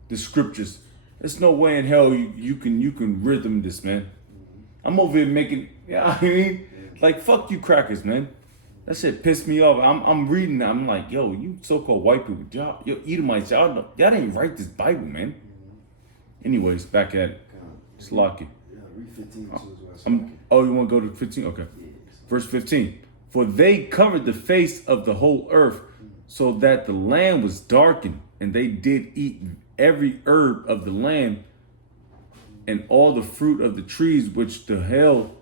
The scriptures. There's no way in hell you can rhythm this, man. I'm over here making, I mean, like fuck you crackers, man. That shit pissed me off. I'm reading that. I'm like, yo, you so-called white people, y'all Edomites, y'all didn't write this Bible, man. Anyways, back at it. It's lucky. Yeah, read 15 too as well. Oh, you want to go to 15? Okay. Yeah. Verse 15. For they covered the face of the whole earth, so that the land was darkened, and they did eat every herb of the land, and all the fruit of the trees which the hail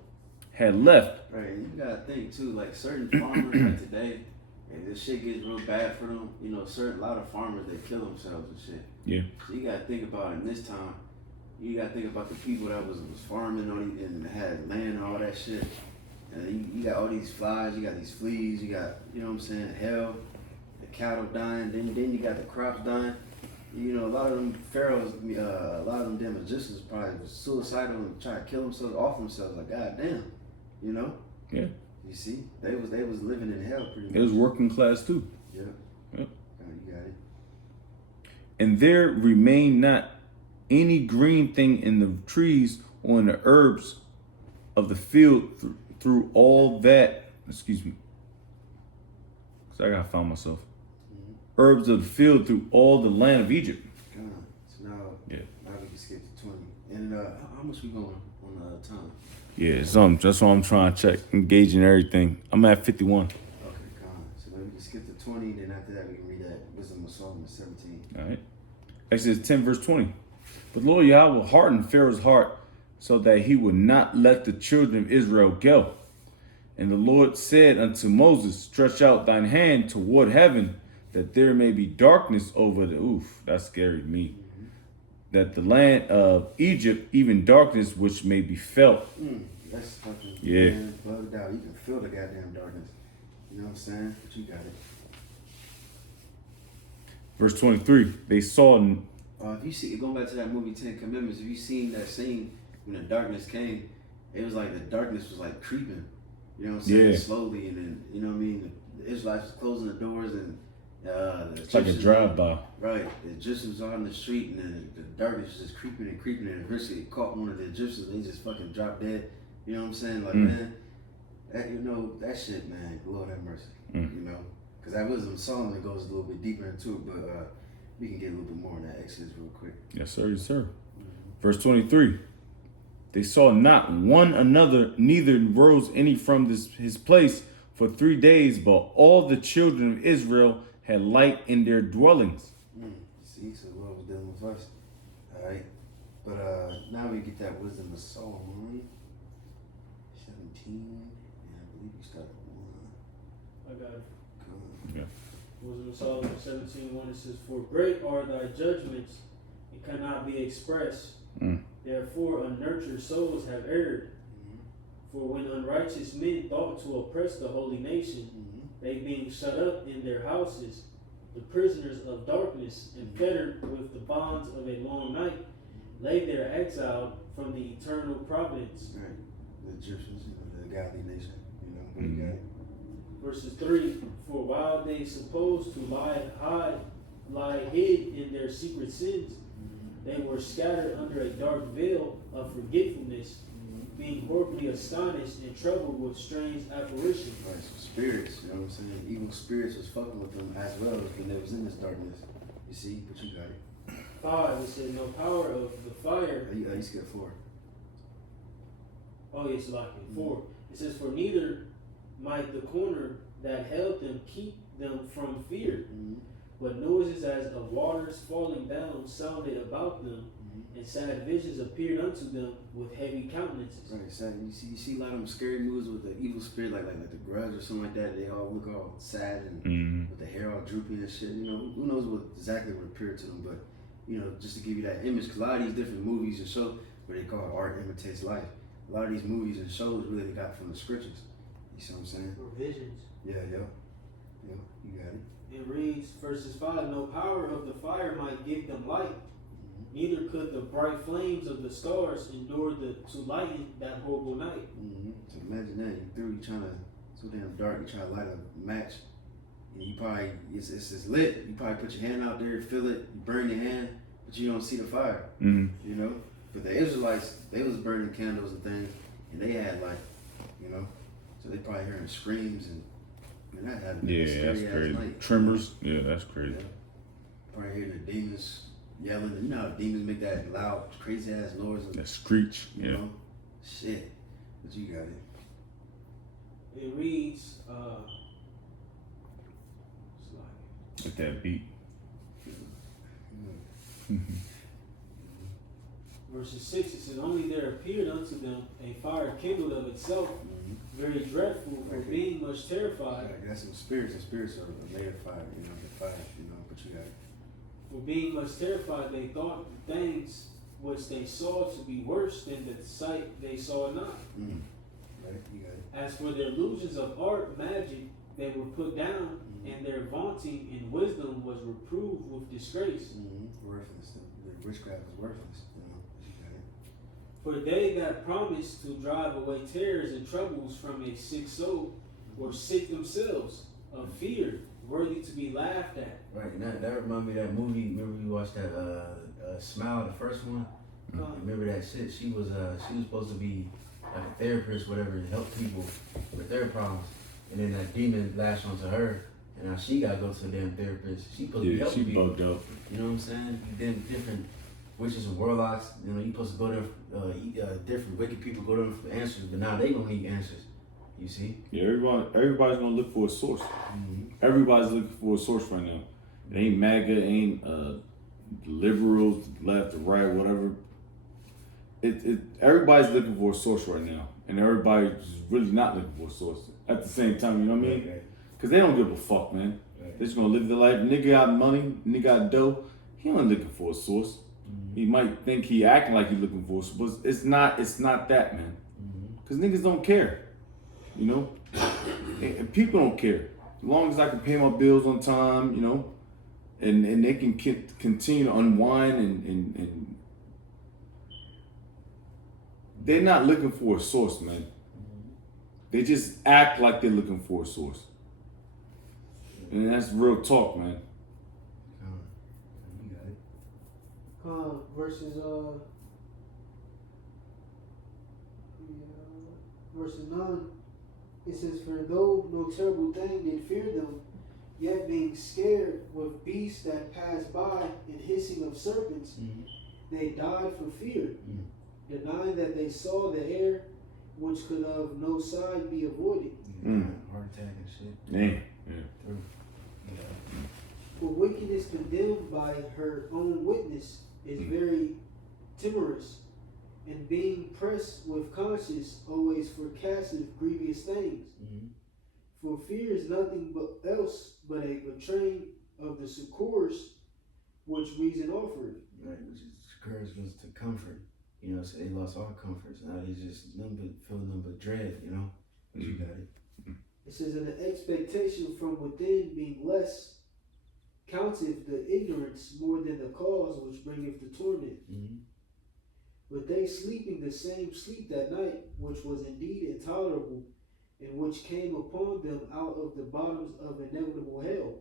had left. Right, and you gotta think too, like certain farmers like today, if this shit gets real bad for them, you know, a lot of farmers they kill themselves and shit. Yeah. So you gotta think about in this time, you gotta think about the people that was farming on and had land and all that shit. And you got all these flies, you got these fleas, you got, you know what I'm saying, hell, the cattle dying, then you got the crops dying. You know, a lot of them pharaohs, a lot of them damn Egyptians probably was suicidal and trying to kill themselves off themselves. Like, goddamn, you know? Yeah. You see, they was living in hell pretty much. It was working class too. Yeah. Yep. Oh, you got it. And there remained not any green thing in the trees or in the herbs of the field through all that. Excuse me. Cause I gotta find myself. Herbs of the field through all the land of Egypt. God. So now we can skip to 20. And how much we going on time? Yeah, that's what I'm trying to check. Engaging everything. I'm at 51. Okay, God. So then we can skip to 20. Then after that, we can read that Wisdom of Solomon 17. All right. Exodus 10, verse 20. But Lord Yahweh hardened Pharaoh's heart so that he would not let the children of Israel go. And the Lord said unto Moses, stretch out thine hand toward heaven, that there may be darkness over the, that scared me. That the land of Egypt, even darkness which may be felt. That's fucking, yeah. Man, bugged out. You can feel the goddamn darkness. You know what I'm saying? But you got it. Verse 23, they saw. If you see, going back to that movie 10 Commandments, if you seen that scene when the darkness came, it was like the darkness was like creeping. You know what I'm saying? Yeah. Slowly, and then, you know what I mean? The Israelites was closing the doors, and it's like a drive-by. Right. The Egyptians are on the street, and then the darkness was just creeping, and eventually it caught one of the Egyptians, and they just fucking dropped dead. You know what I'm saying? Like, man, that, you know, that shit, man, Lord have mercy. You know? Because that Wisdom of Solomon goes a little bit deeper into it, but we can get a little bit more on that Exodus real quick. Yes, sir. Yes, sir. Verse 23. They saw not one another, neither rose any from his place for 3 days, but all the children of Israel had light in their dwellings. See, so the Lord was dealing with us. All right. But now we get that Wisdom of Solomon 17. And I believe we start at 1. I got it. Yeah. Wisdom of Solomon 17:1, it says, for great are thy judgments, it cannot be expressed. Therefore unnurtured souls have erred. For when unrighteous men thought to oppress the holy nation, they being shut up in their houses, the prisoners of darkness, and fettered with the bonds of a long night, lay there exiled from the eternal providence. Right. The Egyptians, you know, the godly nation, you know, what you got it. Verses 3, for while they supposed to lie hid in their secret sins, they were scattered under a dark veil of forgetfulness, being horribly astonished and troubled with strange apparitions. Right, so spirits, you know what I'm saying? Evil spirits was fucking with them as well as when they was in this darkness. You see, but you got it. 5, it said, no power of the fire. You skipped 4. Oh, yes, like in 4. It says, for neither might the corner that held them keep them from fear, but noises as of waters falling down sounded about them, and sad visions appeared unto them with heavy countenances. Right, sad. You see a lot of them scary movies with the evil spirit, like the Grudge or something like that. They all look all sad and with the hair all droopy and shit. You know, who knows what exactly would appear to them, but you know, just to give you that image, because a lot of these different movies and shows where they call art imitates life. A lot of these movies and shows really got from the scriptures. You see what I'm saying? Or visions. Yeah, you got it. It reads, verses 5, no power of the fire might give them light, neither could the bright flames of the stars endure to lighten that horrible night. So imagine that, you trying to, so damn dark, you trying to light a match, and you probably, it's lit, you probably put your hand out there, feel it, you burn your hand, but you don't see the fire, you know? But the Israelites, they was burning candles and things, and they had light, you know? So they probably hearing screams and that had to be a that's scary crazy. ass night. Tremors, yeah, that's crazy. Yeah. Probably hearing the demons yelling. You know how demons make that loud, crazy ass noise. That screech, you know? Shit. But you got it. It reads, With that beat. verses 6, it says, only there appeared unto them a fire kindled of itself, very dreadful, for being much terrified. That's some spirits. The spirits are made of fire, the fire, but you got it. For being much terrified, they thought the things which they saw to be worse than the sight they saw not. Right, you got it. As for their illusions of art, magic, they were put down, and their vaunting in wisdom was reproved with disgrace. Worthless. The witchcraft is worthless, but you got it. For they that promised to drive away terrors and troubles from a sick soul were sick themselves of fear, worthy to be laughed at. Right, and that reminded me of that movie. Remember you watched that Smile, the first one? Remember that shit? She was supposed to be like a therapist, whatever, to help people with their problems. And then that demon lashed onto her, and now she gotta go to a damn therapist. She supposed to be helping people. Bugged up. You know what I'm saying? Then different witches and warlocks. You supposed to go there. Different wicked people go there for answers, but now they gonna need answers. You see? Yeah, everybody's gonna look for a source. Everybody's looking for a source right now. It ain't MAGA, it ain't liberals, left or right, whatever. Everybody's looking for a source right now, and everybody's really not looking for a source at the same time. You know what I mean? Because they don't give a fuck, man. They're just gonna live their life. Nigga got money, nigga got dough. He ain't looking for a source. He might think he acting like he's looking for a source, but it's not that, man. Because niggas don't care. And people don't care. As long as I can pay my bills on time, and they can continue to unwind and they're not looking for a source, man. They just act like they're looking for a source. And that's real talk, man. You got it. Verses 9, it says, for though no terrible thing did fear them, yet being scared with beasts that pass by and hissing of serpents, they died for fear, denying that they saw the air, which could of no side be avoided. Heart attack and shit. Yeah. For wickedness condemned by her own witness is very timorous, and being pressed with conscience always forecasteth grievous things. For fear is nothing else but a betraying of the succors which reason offered. Right, which is courage goes to comfort. So they lost all comforts. Now they just feel nothing but dread, But you got it. It says, and the expectation from within being less counteth the ignorance more than the cause which bringeth the torment. But they sleeping the same sleep that night, which was indeed intolerable, and which came upon them out of the bottoms of inevitable hell,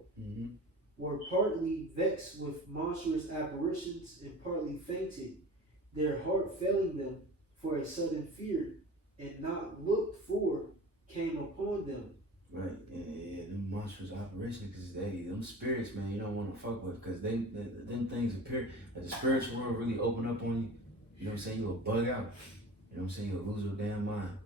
were partly vexed with monstrous apparitions, and partly fainted, their heart failing them for a sudden fear, and not looked for, came upon them. Right, yeah, them monstrous operations, because them spirits, man, you don't want to fuck with, because them things appear, the spiritual world really open up on you. You know what I'm saying? You'll bug out. You know what I'm saying? You'll lose your damn mind.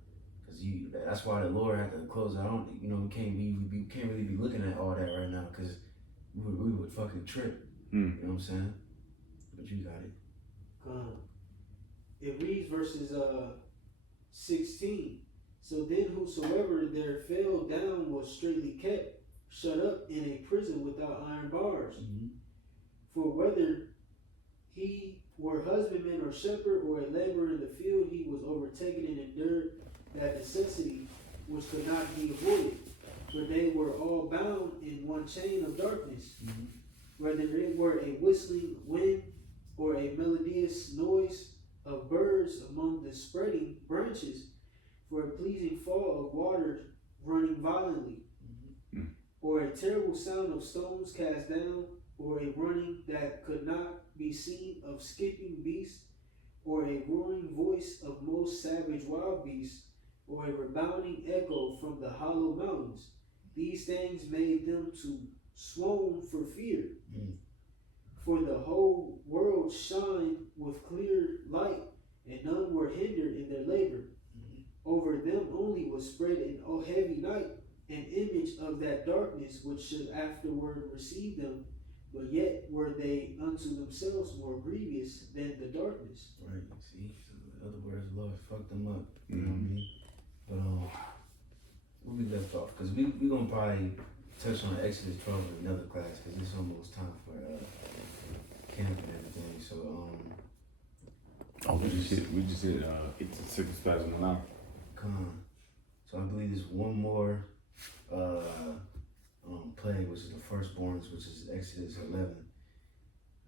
Because that's why the Lord had to close it out. We can't really be looking at all that right now, because we would fucking trip. You know what I'm saying? But you got it. It reads verses 16. So then whosoever there fell down was straitly kept, shut up in a prison without iron bars. For whether he were husbandman or shepherd or a laborer in the field, he was overtaken and endured that necessity which could not be avoided. For they were all bound in one chain of darkness, whether it were a whistling wind or a melodious noise of birds among the spreading branches, for a pleasing fall of water running violently, or a terrible sound of stones cast down, or a running that could not be seen of skipping beasts, or a roaring voice of most savage wild beasts, or a rebounding echo from the hollow mountains. These things made them to swoon for fear. For the whole world shined with clear light, and none were hindered in their labor. Over them only was spread in a heavy night an image of that darkness which should afterward receive them but yet were they unto themselves more grievous than the darkness. Right. See, so in other words, the Lord fucked them up. You know what I mean? But where we left off, because we gonna probably touch on Exodus 12 in another class, because it's almost time for camp and everything. So we just hit it's a six spasm now. come on. So I believe there's one more plague, which is the firstborns, which is Exodus 11.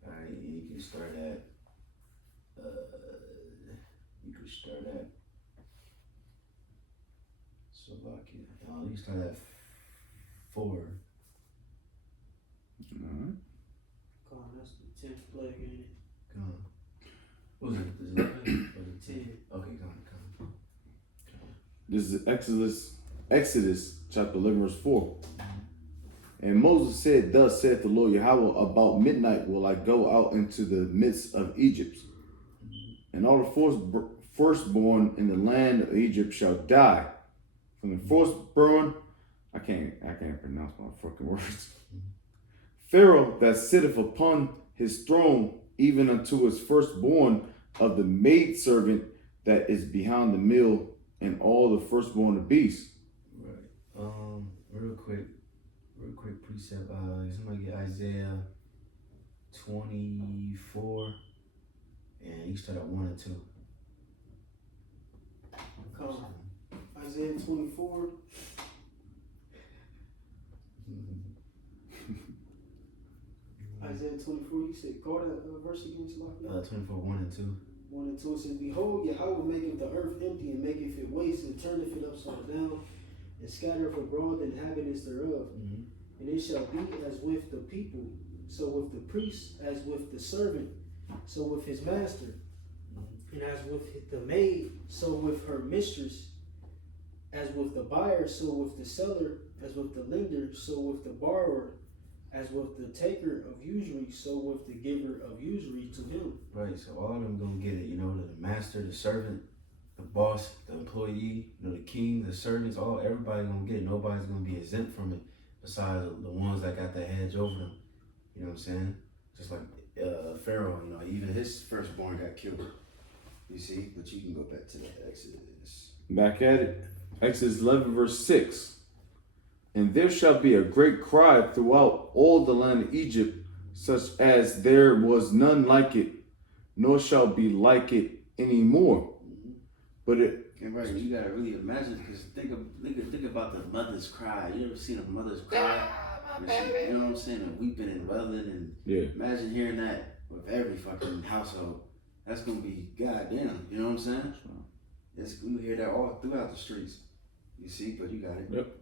All right, and you can start at Slovakia. You can start at 4. Alright. Come on, that's the 10th plague, ain't it? Come on. What was it? Is it 11 or is it 10? Okay, come on. This is Exodus chapter 11 verse 4. And Moses said, thus saith the Lord Yahweh, about midnight will I go out into the midst of Egypt, and all the firstborn in the land of Egypt shall die. From the firstborn, I can't pronounce my fucking words. Pharaoh that sitteth upon his throne, even unto his firstborn of the maidservant that is behind the mill, and all the firstborn of beasts. Right. Real quick precept. Somebody get Isaiah 24, and you start at 1 and 2. Come on. Isaiah 24. Isaiah 24, you said, call that verse again, Slovakia? 24, 1 and 2. 1 and 2 says, behold, Yahweh maketh the earth empty, and maketh it waste, and turneth it upside down, and scattereth abroad the inhabitants thereof. Mm-hmm. And it shall be as with the people, so with the priest, as with the servant, so with his master, and as with the maid, so with her mistress, as with the buyer, so with the seller, as with the lender, so with the borrower, as with the taker of usury, so with the giver of usury to him. Right, so all of them gonna get it, the master, the servant, the boss, the employee, the king, the servants, everybody gonna get it. Nobody's gonna be exempt from it besides the ones that got the hedge over them. You know what I'm saying? Just like Pharaoh, even his firstborn got killed. You see? But you can go back to the Exodus. Back at it. Exodus 11 verse 6. And there shall be a great cry throughout all the land of Egypt, such as there was none like it, nor shall be like it anymore. But it. And right, you gotta really imagine, because think about the mother's cry. You ever seen a mother's cry? You know what I'm saying? And weeping and wailing, and imagine hearing that with every fucking household. That's gonna be goddamn. You know what I'm saying? We hear that all throughout the streets. You see, but you got it. Yep.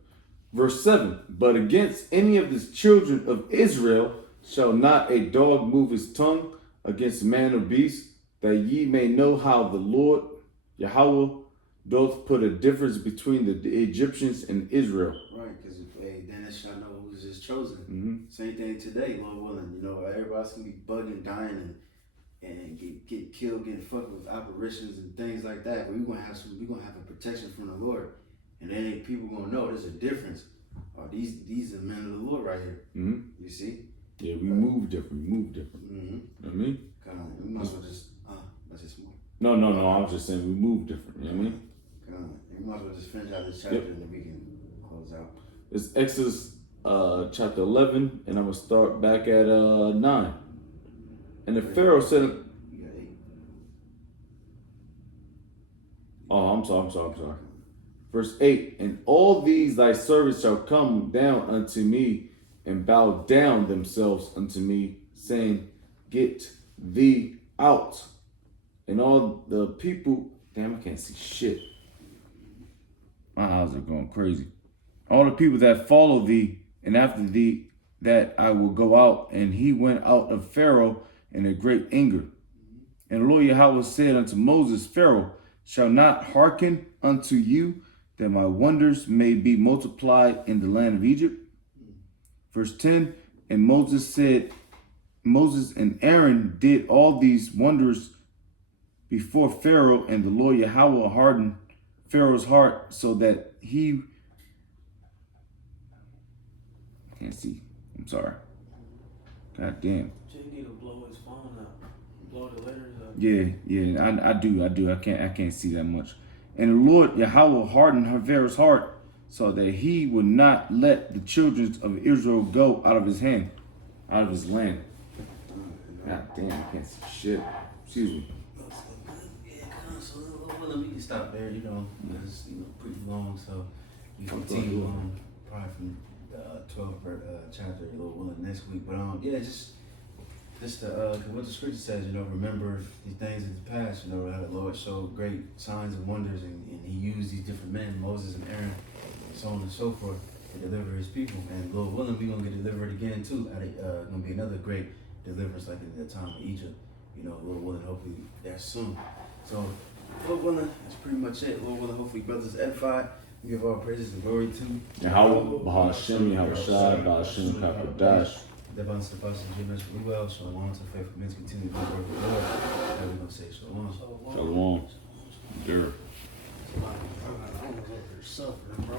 Verse 7, but against any of the children of Israel shall not a dog move his tongue against man or beast, that ye may know how the Lord Yahweh doth put a difference between the Egyptians and Israel. Right, because then it shall know who's his chosen. Mm-hmm. Same thing today, Lord willing. Everybody's gonna be bugging, dying, and get killed, getting fucked with apparitions and things like that. But we're gonna have a protection from the Lord. And then people gonna know there's a difference. These are men of the Lord right here. Mm-hmm. You see? Yeah, we move different. Mm-hmm. You know what I mean? God, we might as well just that's just more. No. I was just saying we move different. You know what I mean? God, we might as well just finish out this chapter and then we can close out. It's Exodus chapter 11, and I'm gonna start back at 9. And the Pharaoh said, You got 8. "Oh, I'm sorry. Verse 8, and all these thy servants shall come down unto me and bow down themselves unto me, saying, get thee out. And all the people, damn, I can't see shit. My eyes are going crazy. All the people that follow thee, and after thee, that I will go out. And he went out of Pharaoh in a great anger. And the Lord Yahweh said unto Moses, Pharaoh shall not hearken unto you, that my wonders may be multiplied in the land of Egypt. Verse 10, and Moses and Aaron did all these wonders before Pharaoh, and the Lord Yahweh hardened Pharaoh's heart so that he, can't see, I'm sorry. God damn. Jay need to blow his phone up. Blow the letters up. Yeah, I do. I can't see that much. And the Lord Yahweh hardened Pharaoh's heart so that he would not let the children of Israel go out of his hand, out of his land. God damn, I can't see shit. Excuse me. Yeah, so well, we can stop there, you know, it's pretty long, so we continue on probably from 12th chapter, a little willing next week. But yeah, just what the scripture says, remember these things in the past, how the Lord showed great signs and wonders, and he used these different men, Moses and Aaron, and so on and so forth, to deliver his people. And Lord willing, we're gonna get delivered again too. Gonna be another great deliverance like in the time of Egypt. Lord willing, hopefully there soon. So, Lord willing, that's pretty much it. Lord willing, hopefully brothers edified. We give all praises and glory to Yahweh, Bahashem, Yahushua, Bahashem, Kakodash. the abundance of us and Jim really well. Shalom to faithful men to continue to work with the Lord. And we're gonna say shalom. Shalom. Sure. I was over here suffering, bro.